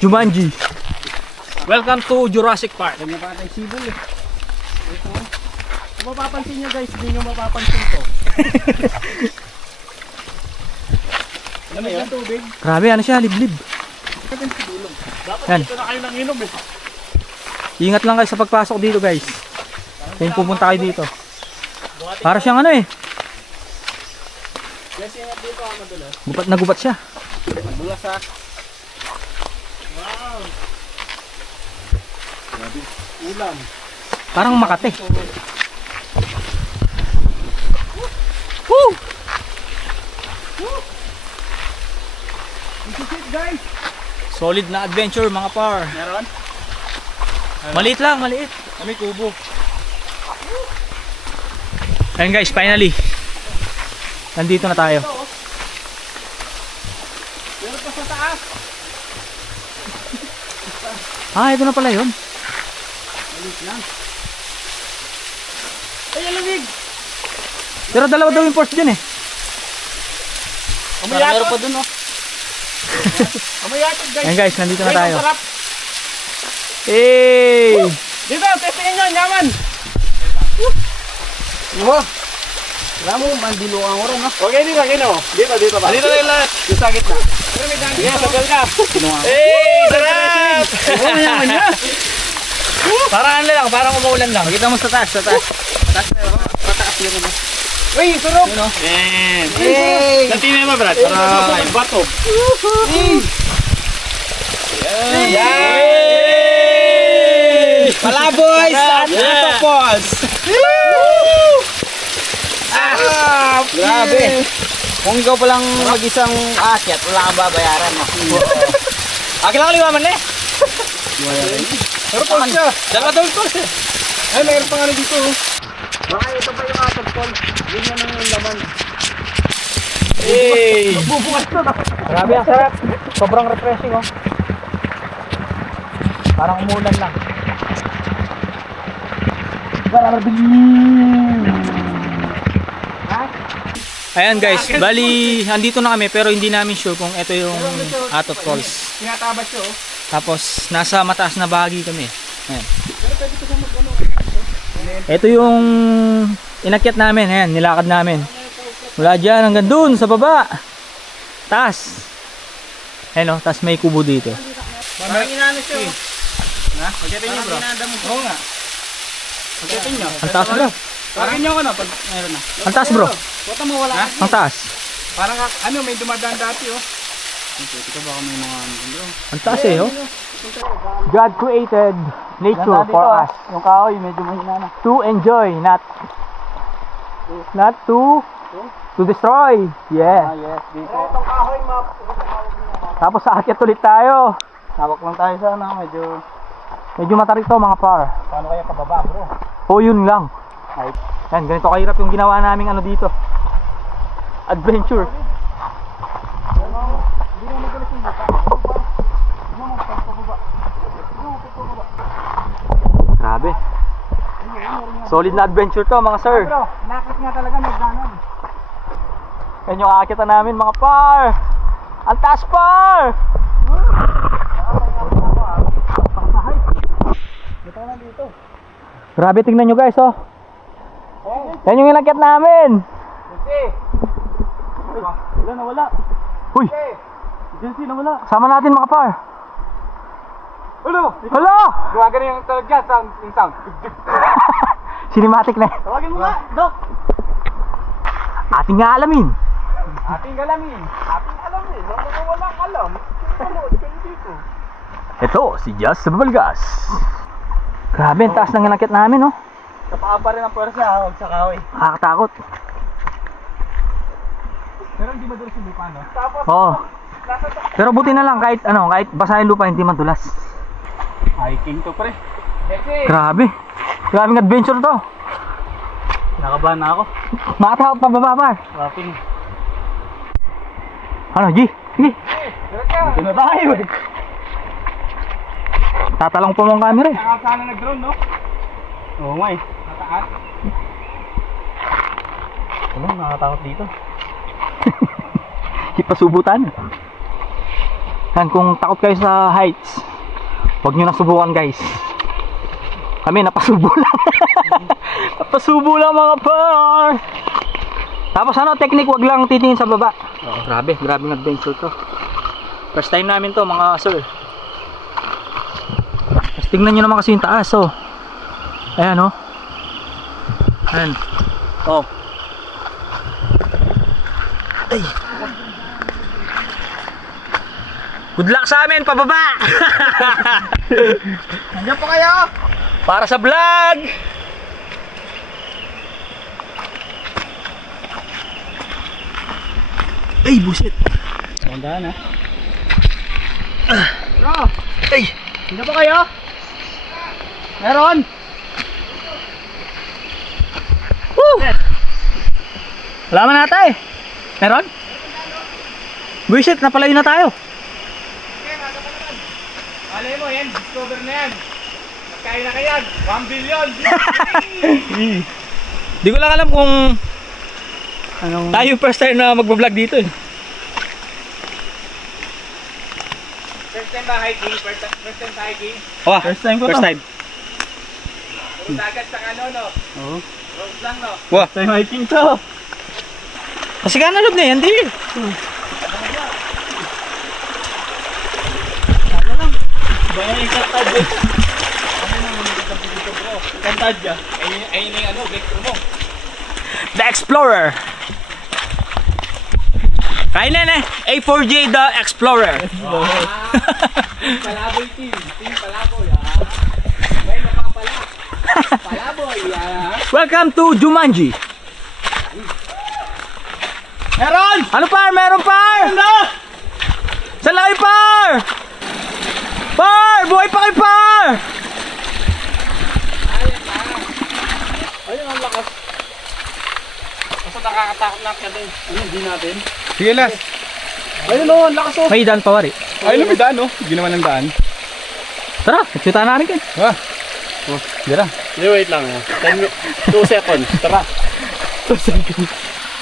Jumanji. Welcome to Jurassic Park. Kung mapapansin nyo guys, hindi nyo mapapansin to. Ano yan? Tubig? Grabe, ano siya, liblib. Dapat Yan. dito na kayo nang inom eh. Ingat lang kayo sa pagpasok dito guys. Kung pupunta kayo dito. Para siyang ano eh. Yes, ingat dito madulas. Gubat na gubat siya. Madulas ha. Wow. Ulam. Parang Makati. Woo! Guys, Solid na adventure mga par. meron? Maliit lang, maliit. Kami kubo. Ayun guys, finally. Nandito na tayo. Meron pa sa taas. Ito na pala yun. Ay, alamig! Pero dalawa daw yung force dyan eh. Amayatod. Meron pa dun oh. Amayatod guys. Ayun guys, nandito na Guys, tayo. ang sarap. Hey! Dito, testingin nyo, yaman. Wala mo, mandilo ang oras, no? Okay, dito, gino. Dito ba? Dito na yung lahat. Yung sa gitna. Sige, sagal ka. Hey, sarap! Oo, yaman niya. Parang ano lang, parang umuulan lang. Pakita mo sa taas, sa taas. Pataas yun, ano? Uy, sarap! Yan. Hey! Natinay mo, Brad. Para bato. Yay! Palaboys at Ato Falls. Grabe. Kung ikaw palang mag-isang aakyat, wala kang babayaran mo. Akin lang kaliwaman na eh. Pero Paul siya. Dalawa daw ito. Ay, mayroon pa nga na dito. Baka ito pa yung atag Paul. Yun yan ang laman. Hey! Bubukas to na. Grabe ang sarap. Sobrang refreshing oh. Parang umulan lang. Ayan guys, bali andito na kami pero hindi namin sure kung ito yung Atot Falls. Tinatabat siya oh. Tapos nasa mataas na bahagi kami. Ayan. Ito yung inakyat namin, ayan, nilakad namin. Mula dyan hanggang dun sa baba. Taas. Ayan o, taas may kubo dito. Parang inano siya oh. Na? Pagkatin niyo bro. Oo nga. Pagkatin niyo. Ang taas bro. Parang niyo ko na pag mayroon na. Ang taas bro. Wata mo wala. Ang taas. Parang ano may dumadaan dati oh. Ito baka may mga ano bro. Ang taas eh oh. God created nature for us. Yung kahoy, medyo mahina na. To enjoy, not to destroy. Yeah. Yes, dito. Itong kahoy map. Tapos aakyat ulit tayo. Hawak lang tayo sa ano, Medyo matarik to mga par. Paano kaya pababa bro? O yun lang. Yan, ganito kahirap yung ginawa naming ano dito. Adventure. Grabe. Solid na adventure to mga sir. Bro, nakit nga talaga nagdanan. Yan yung aakyatan namin mga par. Ang taas par! Grabe, tingnan nyo guys oh. Yan yung inakyat namin. Wala na wala. Uy! Agency na wala. Sama natin mga par. Ulo! Hala! Gumagana yung talaga sound. Cinematic na. Tawagin mo nga, Doc. Ating nga alamin. Ating alamin. Nung walang alam. Manood kayo dito. Ito, si Jazz sa Babalgas. Grabe, ang taas ng inakyat namin, oh. Sa paa pa rin ang pwersa, huwag sa kahoy. Nakakatakot. Pero hindi madulas yung lupa, no? Tapos, Oo. Pero buti na lang, kahit basa yung lupa, hindi madulas. hiking to pre. Kasi, Grabe. Grabing adventure to. nakabahan na ako. Makatakot pa baba, par. Rapping. Ano, G? Sige. Dito na tayo eh. Tatalong po mong camera eh. Nakasana nag-drone, no? Oo nga eh. Nataas. Ano, nakatakot dito. Ipasubutan. Yan, kung takot kayo sa heights, huwag nyo na subukan guys. Kami napasubo lang. Napasubo lang mga par. Tapos ano, technique, wag lang titingin sa baba. Grabe ng adventure to. First time namin to mga sir. Tapos tingnan nyo naman kasi yung taas oh. Ayan oh. Ayan. Oh. Ay. Good luck sa amin, pababa! Nandiyan po kayo! Para sa vlog! Ay, buset! Tandaan ha. Bro! Ay! Sino po kayo? Meron! Woo! Wala man nata eh! Meron? Buset, napalayo na tayo! Alay mo yan, discover na yan. Kaya na kayan, 1 billion. Di ko lang alam kung tayo first time na magbablog dito eh. First time ba hiking? First time sa hiking? Oh, first time ko to. First time. Puro dagat sa ano, no? Oo. Road lang, no? Wow. First time hiking to. Kasi ka na loob na yan, di. Bayan yung kantad eh. Ano nang magandang dito bro? Kantad ya. Ayun yung ano, vector mo. The Explorer. Kailan eh? A4J The Explorer. Palaboy team. Team Palaboy ha. May napapala. Palaboy ha. Welcome to Jumanji. Meron! Ano par? Meron par! Ano? Saan layo par? Par! Buhay pa kayo par! Ayun ang lakas. Basta nakakatakot na ka din. Ano, hindi natin? Sige, last. Ayun o, ang lakas o. May daan pa wari. Ayun, may daan, no? Ginawa ng daan. Tara, nagsuta na rin kayo. Ah. Oh, dira. Hindi, wait lang. 2 seconds. Tara.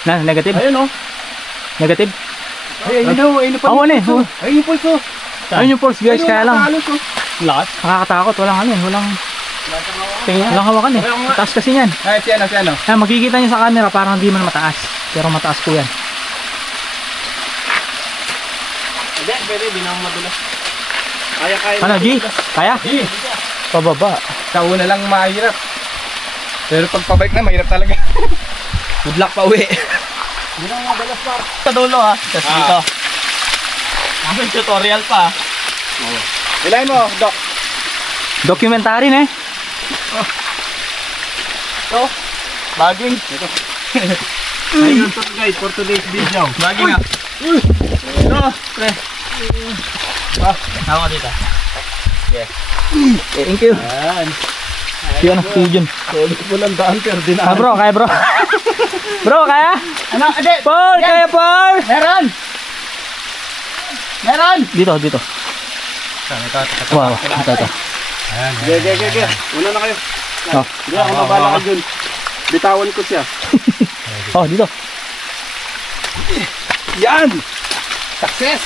Na, negative? Ayun o. Negative? Ay, ayun daw. Ayun pa. Ako na eh. Ayun yung pulse o. Ayun yung pulse guys, kaya lang. Lakas. Nakakatakot, walang ano eh. Walang hawakan eh. Mataas kasi yan. Ay, si ano, si ano? Ay, makikita nyo sa camera parang hindi man mataas. Pero mataas po yan. Hindi, pwede. Di na madulas. Kaya. Ano, G? Kaya? G. Pababa. Sa una lang mahirap. Pero pag pabalik na, mahirap talaga. Good luck pa uwi. Hindi na madulas pa. Sa dulo ha. Tapos dito. May tutorial pa. Ilahin mo, Doc. Documentary na eh. Ito. Baging. Ayun to guys for today's video. Baging nga. Ito. Pre. Tama dito. Yes. Thank you. Ayan. Yun ang studio. Solid po lang daan pero din. Bro, kaya bro. Bro, kaya? Ano? Ade. Paul, kaya Paul. Meron. Meron. Dito, dito. Wow, ito. Ge. Una na kayo. Oh. Hindi ako mabala ka dun. Bitawan ko siya. Oh, dito. Yan. Success.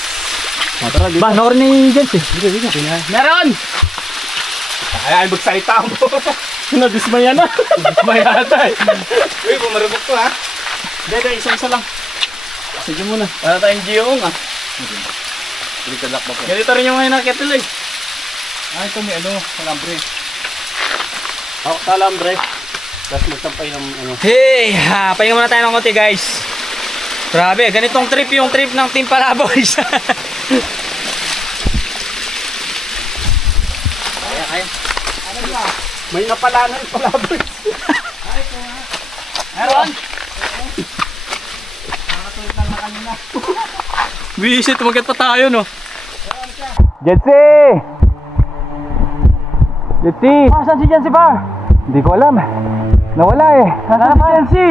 Ba, nakuha ni Jens eh. Dito. Meron. Ay, magsalita mo. Nadismaya na. Dismaya ata eh. Uy, pumarubok to ha. Hindi, isa lang. Sige muna. Wala tayong GO nga. Ganito rin yung ngayon na kettle eh. Ah, ito may ano, kalambre. Ako talambre. Tapos magsampay ng ano. Hey, pahinga muna tayo ng konti guys. Grabe, ganitong trip yung trip ng Team Palaboys. Kaya. Ano ba? May napala na yung palaboy. Meron. Visit, magkat pa tayo no. Jetsi! Jetsi! Saan si Jensi pa? Hindi ko alam. Nawala eh. Nasaan si Jensi?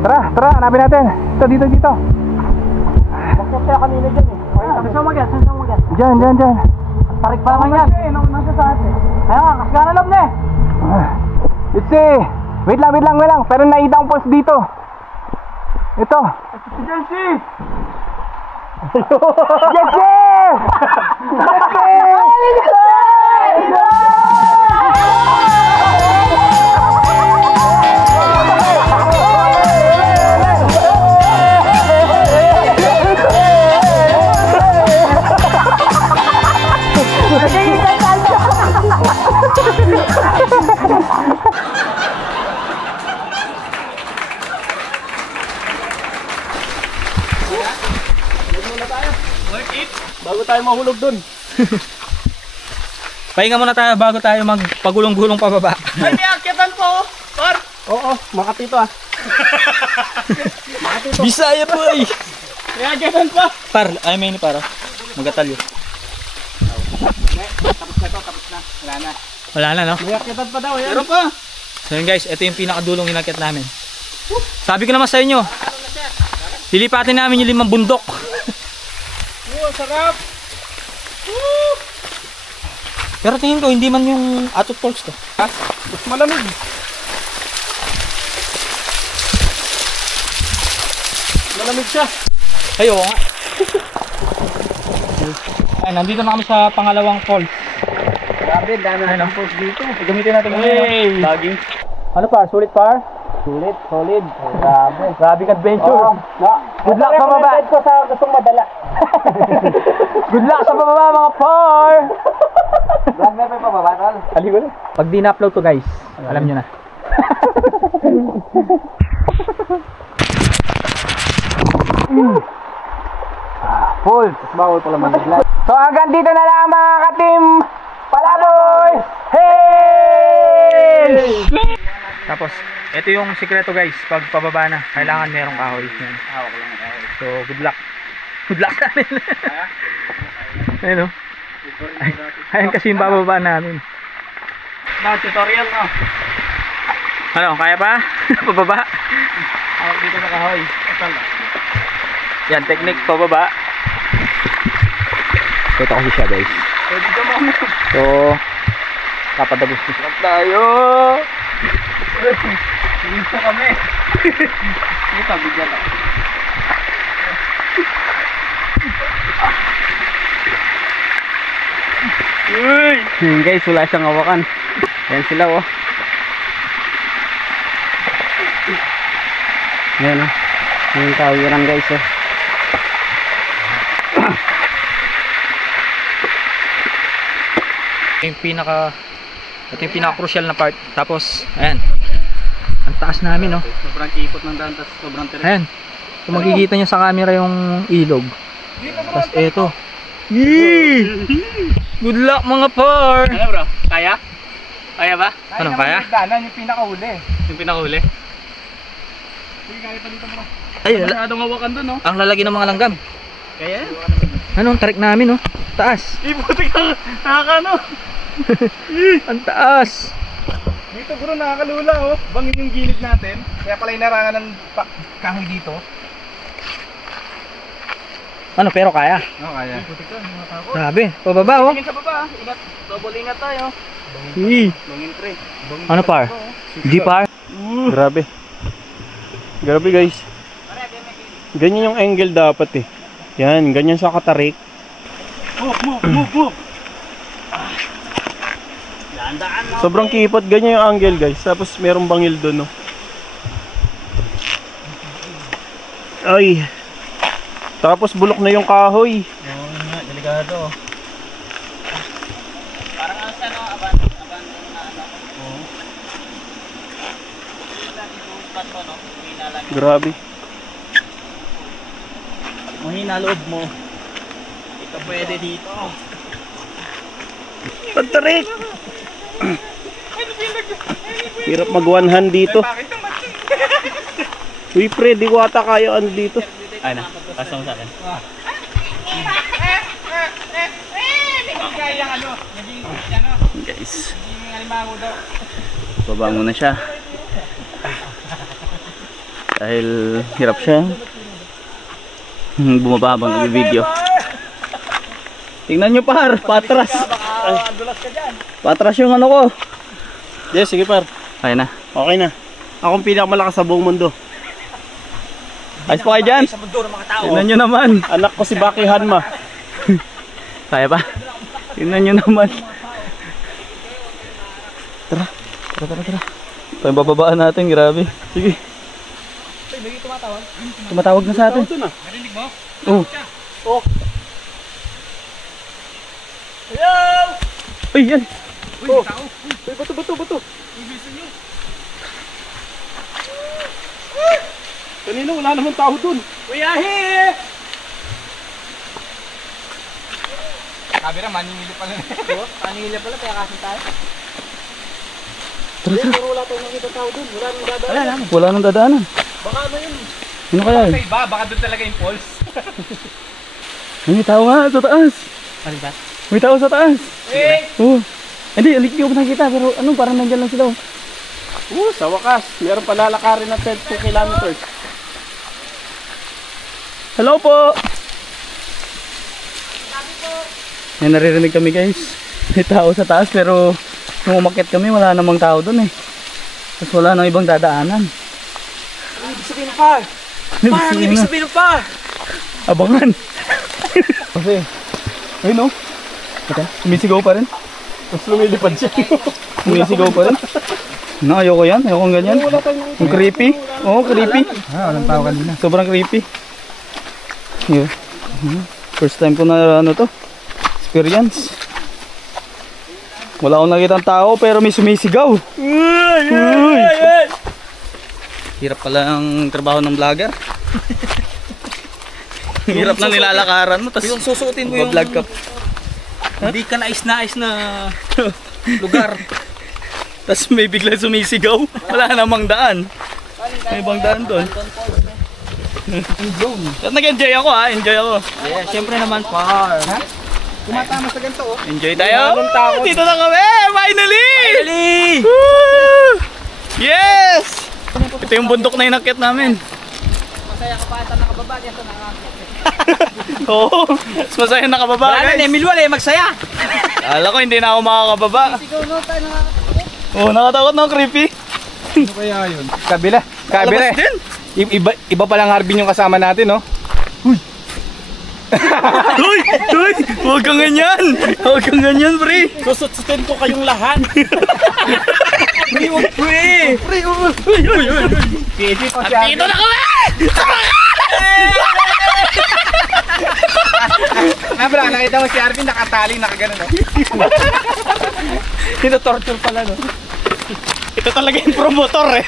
Tara, hanapin natin. Dito. Akyat kaya kanina dyan eh. Saan mo mag-yan? Saan mo mag-yan? Dyan. Tarik pa naman yan. Nasa sa atin. Kaya nga, kasga na loob na eh. Let's see. Wait lang. Pero naida ang pulse dito. Ito. Jensi! Bago tayo mahulog dun. Pahinga muna tayo bago tayo magpagulong-gulong pababa. Ay, may akyatan po, par. Oo, Makati to ah. Bisaya po ay. May akyatan pa. Par, ay may ni para. Magatalyo. Tapos na. Wala na no? May akyatan pa daw yan. Meron pa. So yun guys, ito yung pinakadulong inakyat namin. Sabi ko naman sa inyo, lilipatin namin yung 5 bundok. Sarap. Pero tingin ko, hindi man yung Atot Falls to. Ha? Mas malamig. Malamig siya. Ay, oo nga. Ay, nandito na kami sa pangalawang falls. Grabe, dami na ng pulse dito. Gamitin natin Hey! laging. Ano par? Sulit par? Solid. Grabe. Grabing adventure. Good luck sa baba. Ko sa gustong madala. Good luck sa baba mga par! Vlog na pa pababa, tol. Aligo na. Pag di na-upload to guys, alam nyo na. Full. Bawal pala magiglat. So hanggang dito na lang mga ka-team Palaboy! Hey! Tapos, ito yung sikreto guys, pag pababa na, kailangan merong kahoy. Yan. Hawak lang ang kahoy. So, good luck. Good luck namin. Ayun o. Ayun kasi yung bababa namin. Tutorial no? Ano, kaya pa? Pababa? Hawak dito na kahoy. Yan, technique, pababa. Ito kasi siya guys. So, papadagos lang tayo. Dito kami. Dito, bigyan lang. Yun guys, wala siyang hawakan. Yan sila oh. Yan oh. Yung kawiran guys oh. Ito yung pinaka crucial na part. Tapos, ayan. Ang taas namin oh. Sobrang kipot ng daan, tapos sobrang tirik. Ayan. Kung makikita nyo sa camera yung ilog. Tapos eto. Yee! Good luck mga par! Ano bro? Kaya? Kaya ba? Ano, kaya? Yung pinakahuli. Yung pinakahuli. Sige, kaya pa dito bro. Ay, Masyadong hawakan dun no? ang lalaki ng mga langgam. Kaya? Ano, ang tarik namin oh. Taas. Ibutik nakakano. Ang taas. Dito bro, nakakalula oh. Bangin yung gilid natin. Kaya pala inarangan ng kahoy dito. Ano, pero kaya? Oo, kaya. Ibutik ka, nakatakot. Grabe, pababa oh. Tingin sa baba, ingat. Double ingat tayo. Bangin pre. Ano par? G par? Grabe. Grabe guys. Ganyan yung angle dapat eh. Yan, ganyan sa katarik. Move. Sobrang kipot, ganyan yung angle guys. Tapos merong bangil doon no. Ay. Tapos bulok na yung kahoy. Oo nga, delikado. Parang ano siya no, aban na ano. Oo. Grabe. Mahina loob mo. Ito pwede dito. Pagtarik. Hirap mag one hand dito. Uy pre, di ko ata kaya ano dito. Ay na, pasang sa akin. Guys. Baba muna siya. Dahil hirap siya. Bumaba habang nag-video. Tingnan nyo par, patras. Patras yung ano ko. Yes, sige par. Kaya na. Okay na. Akong pinakamalakas sa buong mundo. Ayos pa kayo dyan. Tingnan nyo naman. Anak ko si Baki Hanma. Kaya pa? Tingnan nyo naman. Tara. Ito yung bababaan natin, grabe. Sige. Tumatawag na sa atin. Narinig mo? Oh. Oh. Hello! Uy, yan. Oh. Uy, bato. Kanina wala naman tao dun. Uy, ahi! Sabi na, maningili pala. Maningili pala, kaya kasin tayo. Pero wala tayong nakita tao dun. Wala nang dadaanan. Wala nang dadaanan. Baka ano yun? Ano kaya yun? Sa iba, baka doon talaga yung pulse. May tao nga sa taas. Ano ba? May tao sa taas. Eh! Oh. Hindi, hindi ko nakita pero ano, parang nandyan lang sila. Sa wakas. Meron palalakarin na 2 kilometers. Hello po! May naririnig kami guys. May tao sa taas pero nung umakyat kami wala namang tao dun eh. Tapos wala nang ibang dadaanan. Ibig sabihin pa! Parang ibig sabihin pa! Abangan! Kasi, ayun o. Sumisigaw pa rin. Mas lumilipad siya. Sumisigaw pa rin. No, ayoko yan. Ayoko ganyan. Ang creepy. Oo, creepy. Walang tao kanina. Sobrang creepy. Yun. First time ko na ano to. Experience. Wala akong nakitang tao pero may sumisigaw. Uy! Hirap pala ang trabaho ng vlogger. Hirap na nilalakaran mo. Yung susuotin mo yung... vlog ka. Hindi ka nais na lugar. Tapos may bigla sumisigaw. Wala namang daan. May ibang daan doon. At nag-enjoy ako ha. Enjoy ako. Yeah, syempre naman par. Ha? Tumatama sa ganito oh. Enjoy tayo. Dito na kami. Finally! Woo! Yes! Ito yung bundok na inakyat namin. Masaya ka pa ata nakababa dito nakakakit. Oo. Mas masaya nakababa Wala guys. na Emil wala magsaya. Kala ko hindi na ako makakababa. Sigaw no tayo nakakakit. Oo, nakatakot na creepy. Ano kaya yun? Kabila. Kalabas din. Iba palang Harbin yung kasama natin, no? Uy! Huwag kang ganyan! Huwag kang ganyan, pre! Susutsutin ko kayong lahat. Pre! Dito na kami! Bro, nakita mo si Arvin nakatali, nakaganon, no? Tino-torture pala, no? Ito talaga yung promotor, eh.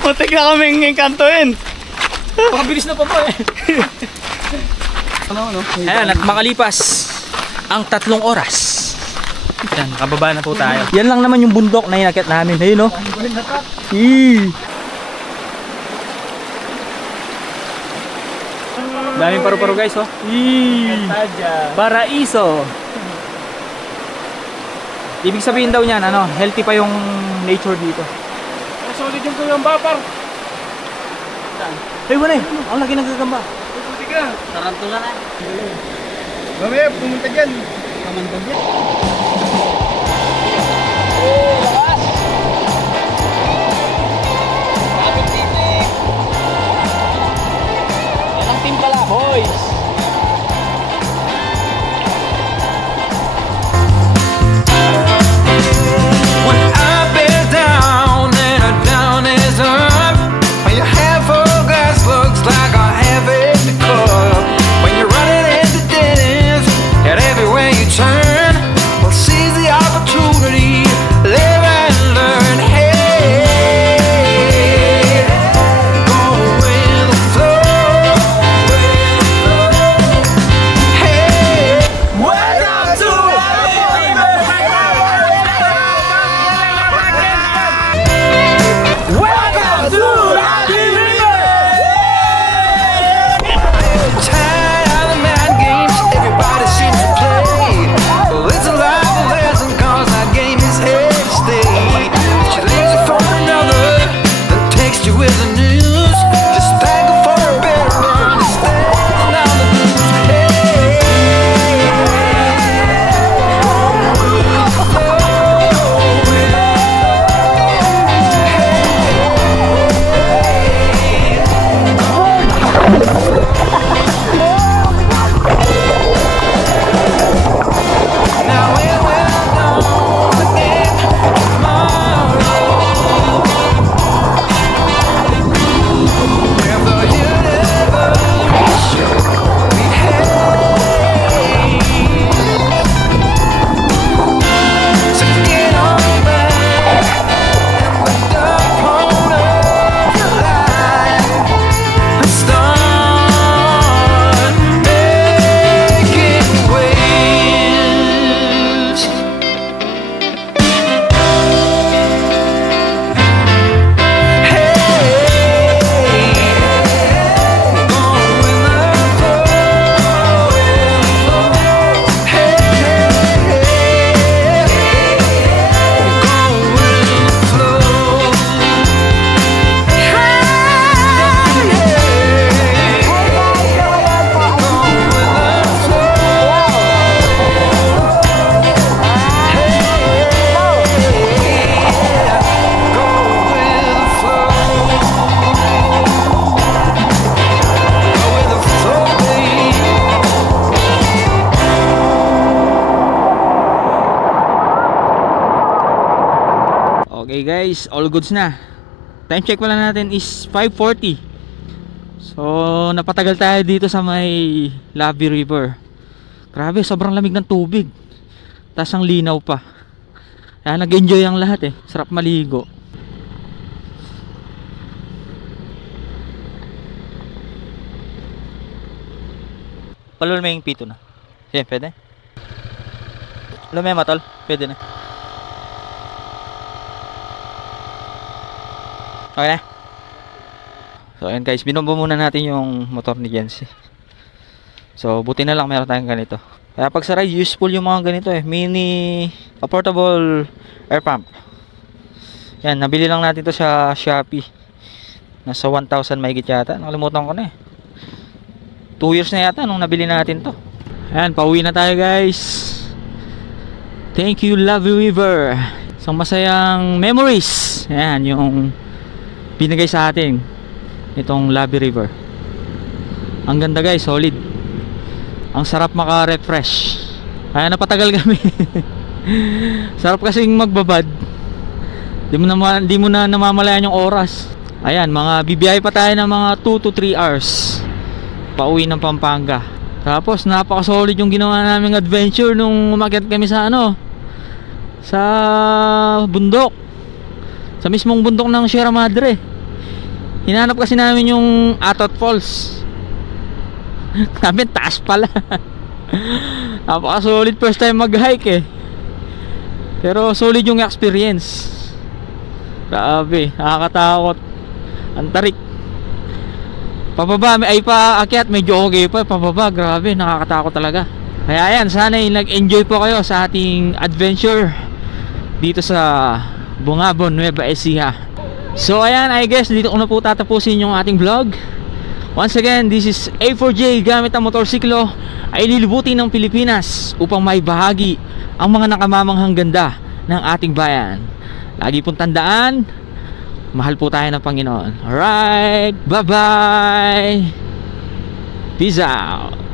Muntik na kaming engkantuin. Pakabilis na pa po eh. Ayan, at makalipas ang 3 oras. Ayan, nakababa na po tayo. Yan lang naman yung bundok na inakyat namin. Ayun no? Daming paru-paro guys oh. Paraiso. Ibig sabihin daw niyan, ano, healthy pa yung nature dito. Solid yung kuyang bapar. Ay, wala eh. Ang laki ng gagamba. Tarantula na. Mamaya, pumunta dyan. Kamantog yan. Yan ang team pala, boys. When up is down and a down is up, when your half full glass looks like a half empty cup, when you're running into dead ends and everywhere you turn, well, seize the opportunity. Let guys, all goods na. Time check pala natin is 5:40. So napatagal tayo dito sa may Labi River. Grabe, sobrang lamig ng tubig. Tas ang linaw pa. Kaya nag-enjoy ang lahat eh. Sarap maligo. Palulmeng pito na. Sige, pwede? Lumema tol, pwede na. Okay na. So ayan guys, binombo muna natin yung motor ni Jency. So buti na lang meron tayong ganito. Kaya pag sa ride, useful yung mga ganito eh. Mini portable air pump. Yan, nabili lang natin to sa Shopee. Nasa 1,000 mahigit yata. Nakalimutan ko na eh. 2 years na yata nung nabili natin to. Ayan, pauwi na tayo guys. Thank you Labi River. Isang masayang memories. Ayan, yung binigay sa atin itong Labi River. Ang ganda guys, solid. Ang sarap maka-refresh. Kaya napatagal kami. Sarap kasing magbabad. Di mo na namamalayan yung oras. Ayan, mga bibiyahe pa tayo ng mga 2 to 3 hours pauwi ng Pampanga. Tapos napaka-solid yung ginawa naming adventure nung umakyat kami sa sa bundok. Sa mismong bundok ng Sierra Madre. Hinanap kasi namin yung Atot Falls. Kami taas pala. Napaka-solid, first time mag-hike eh. Pero solid yung experience. Grabe, nakakatakot. Ang tarik. Pababa, ay paakyat, medyo okay pa. Pababa, grabe, nakakatakot talaga. Kaya ayan, sana nag-enjoy po kayo sa ating adventure dito sa Bungabon, Nueva Ecija. So ayan, I guess dito ko na po tatapusin yung ating vlog. Once again, this is A4J gamit ang motorsiklo ay lilibutin ng Pilipinas upang may bahagi ang mga nakamamanghang ganda ng ating bayan. Lagi pong tandaan, mahal po tayo ng Panginoon. Alright, bye bye. Peace out.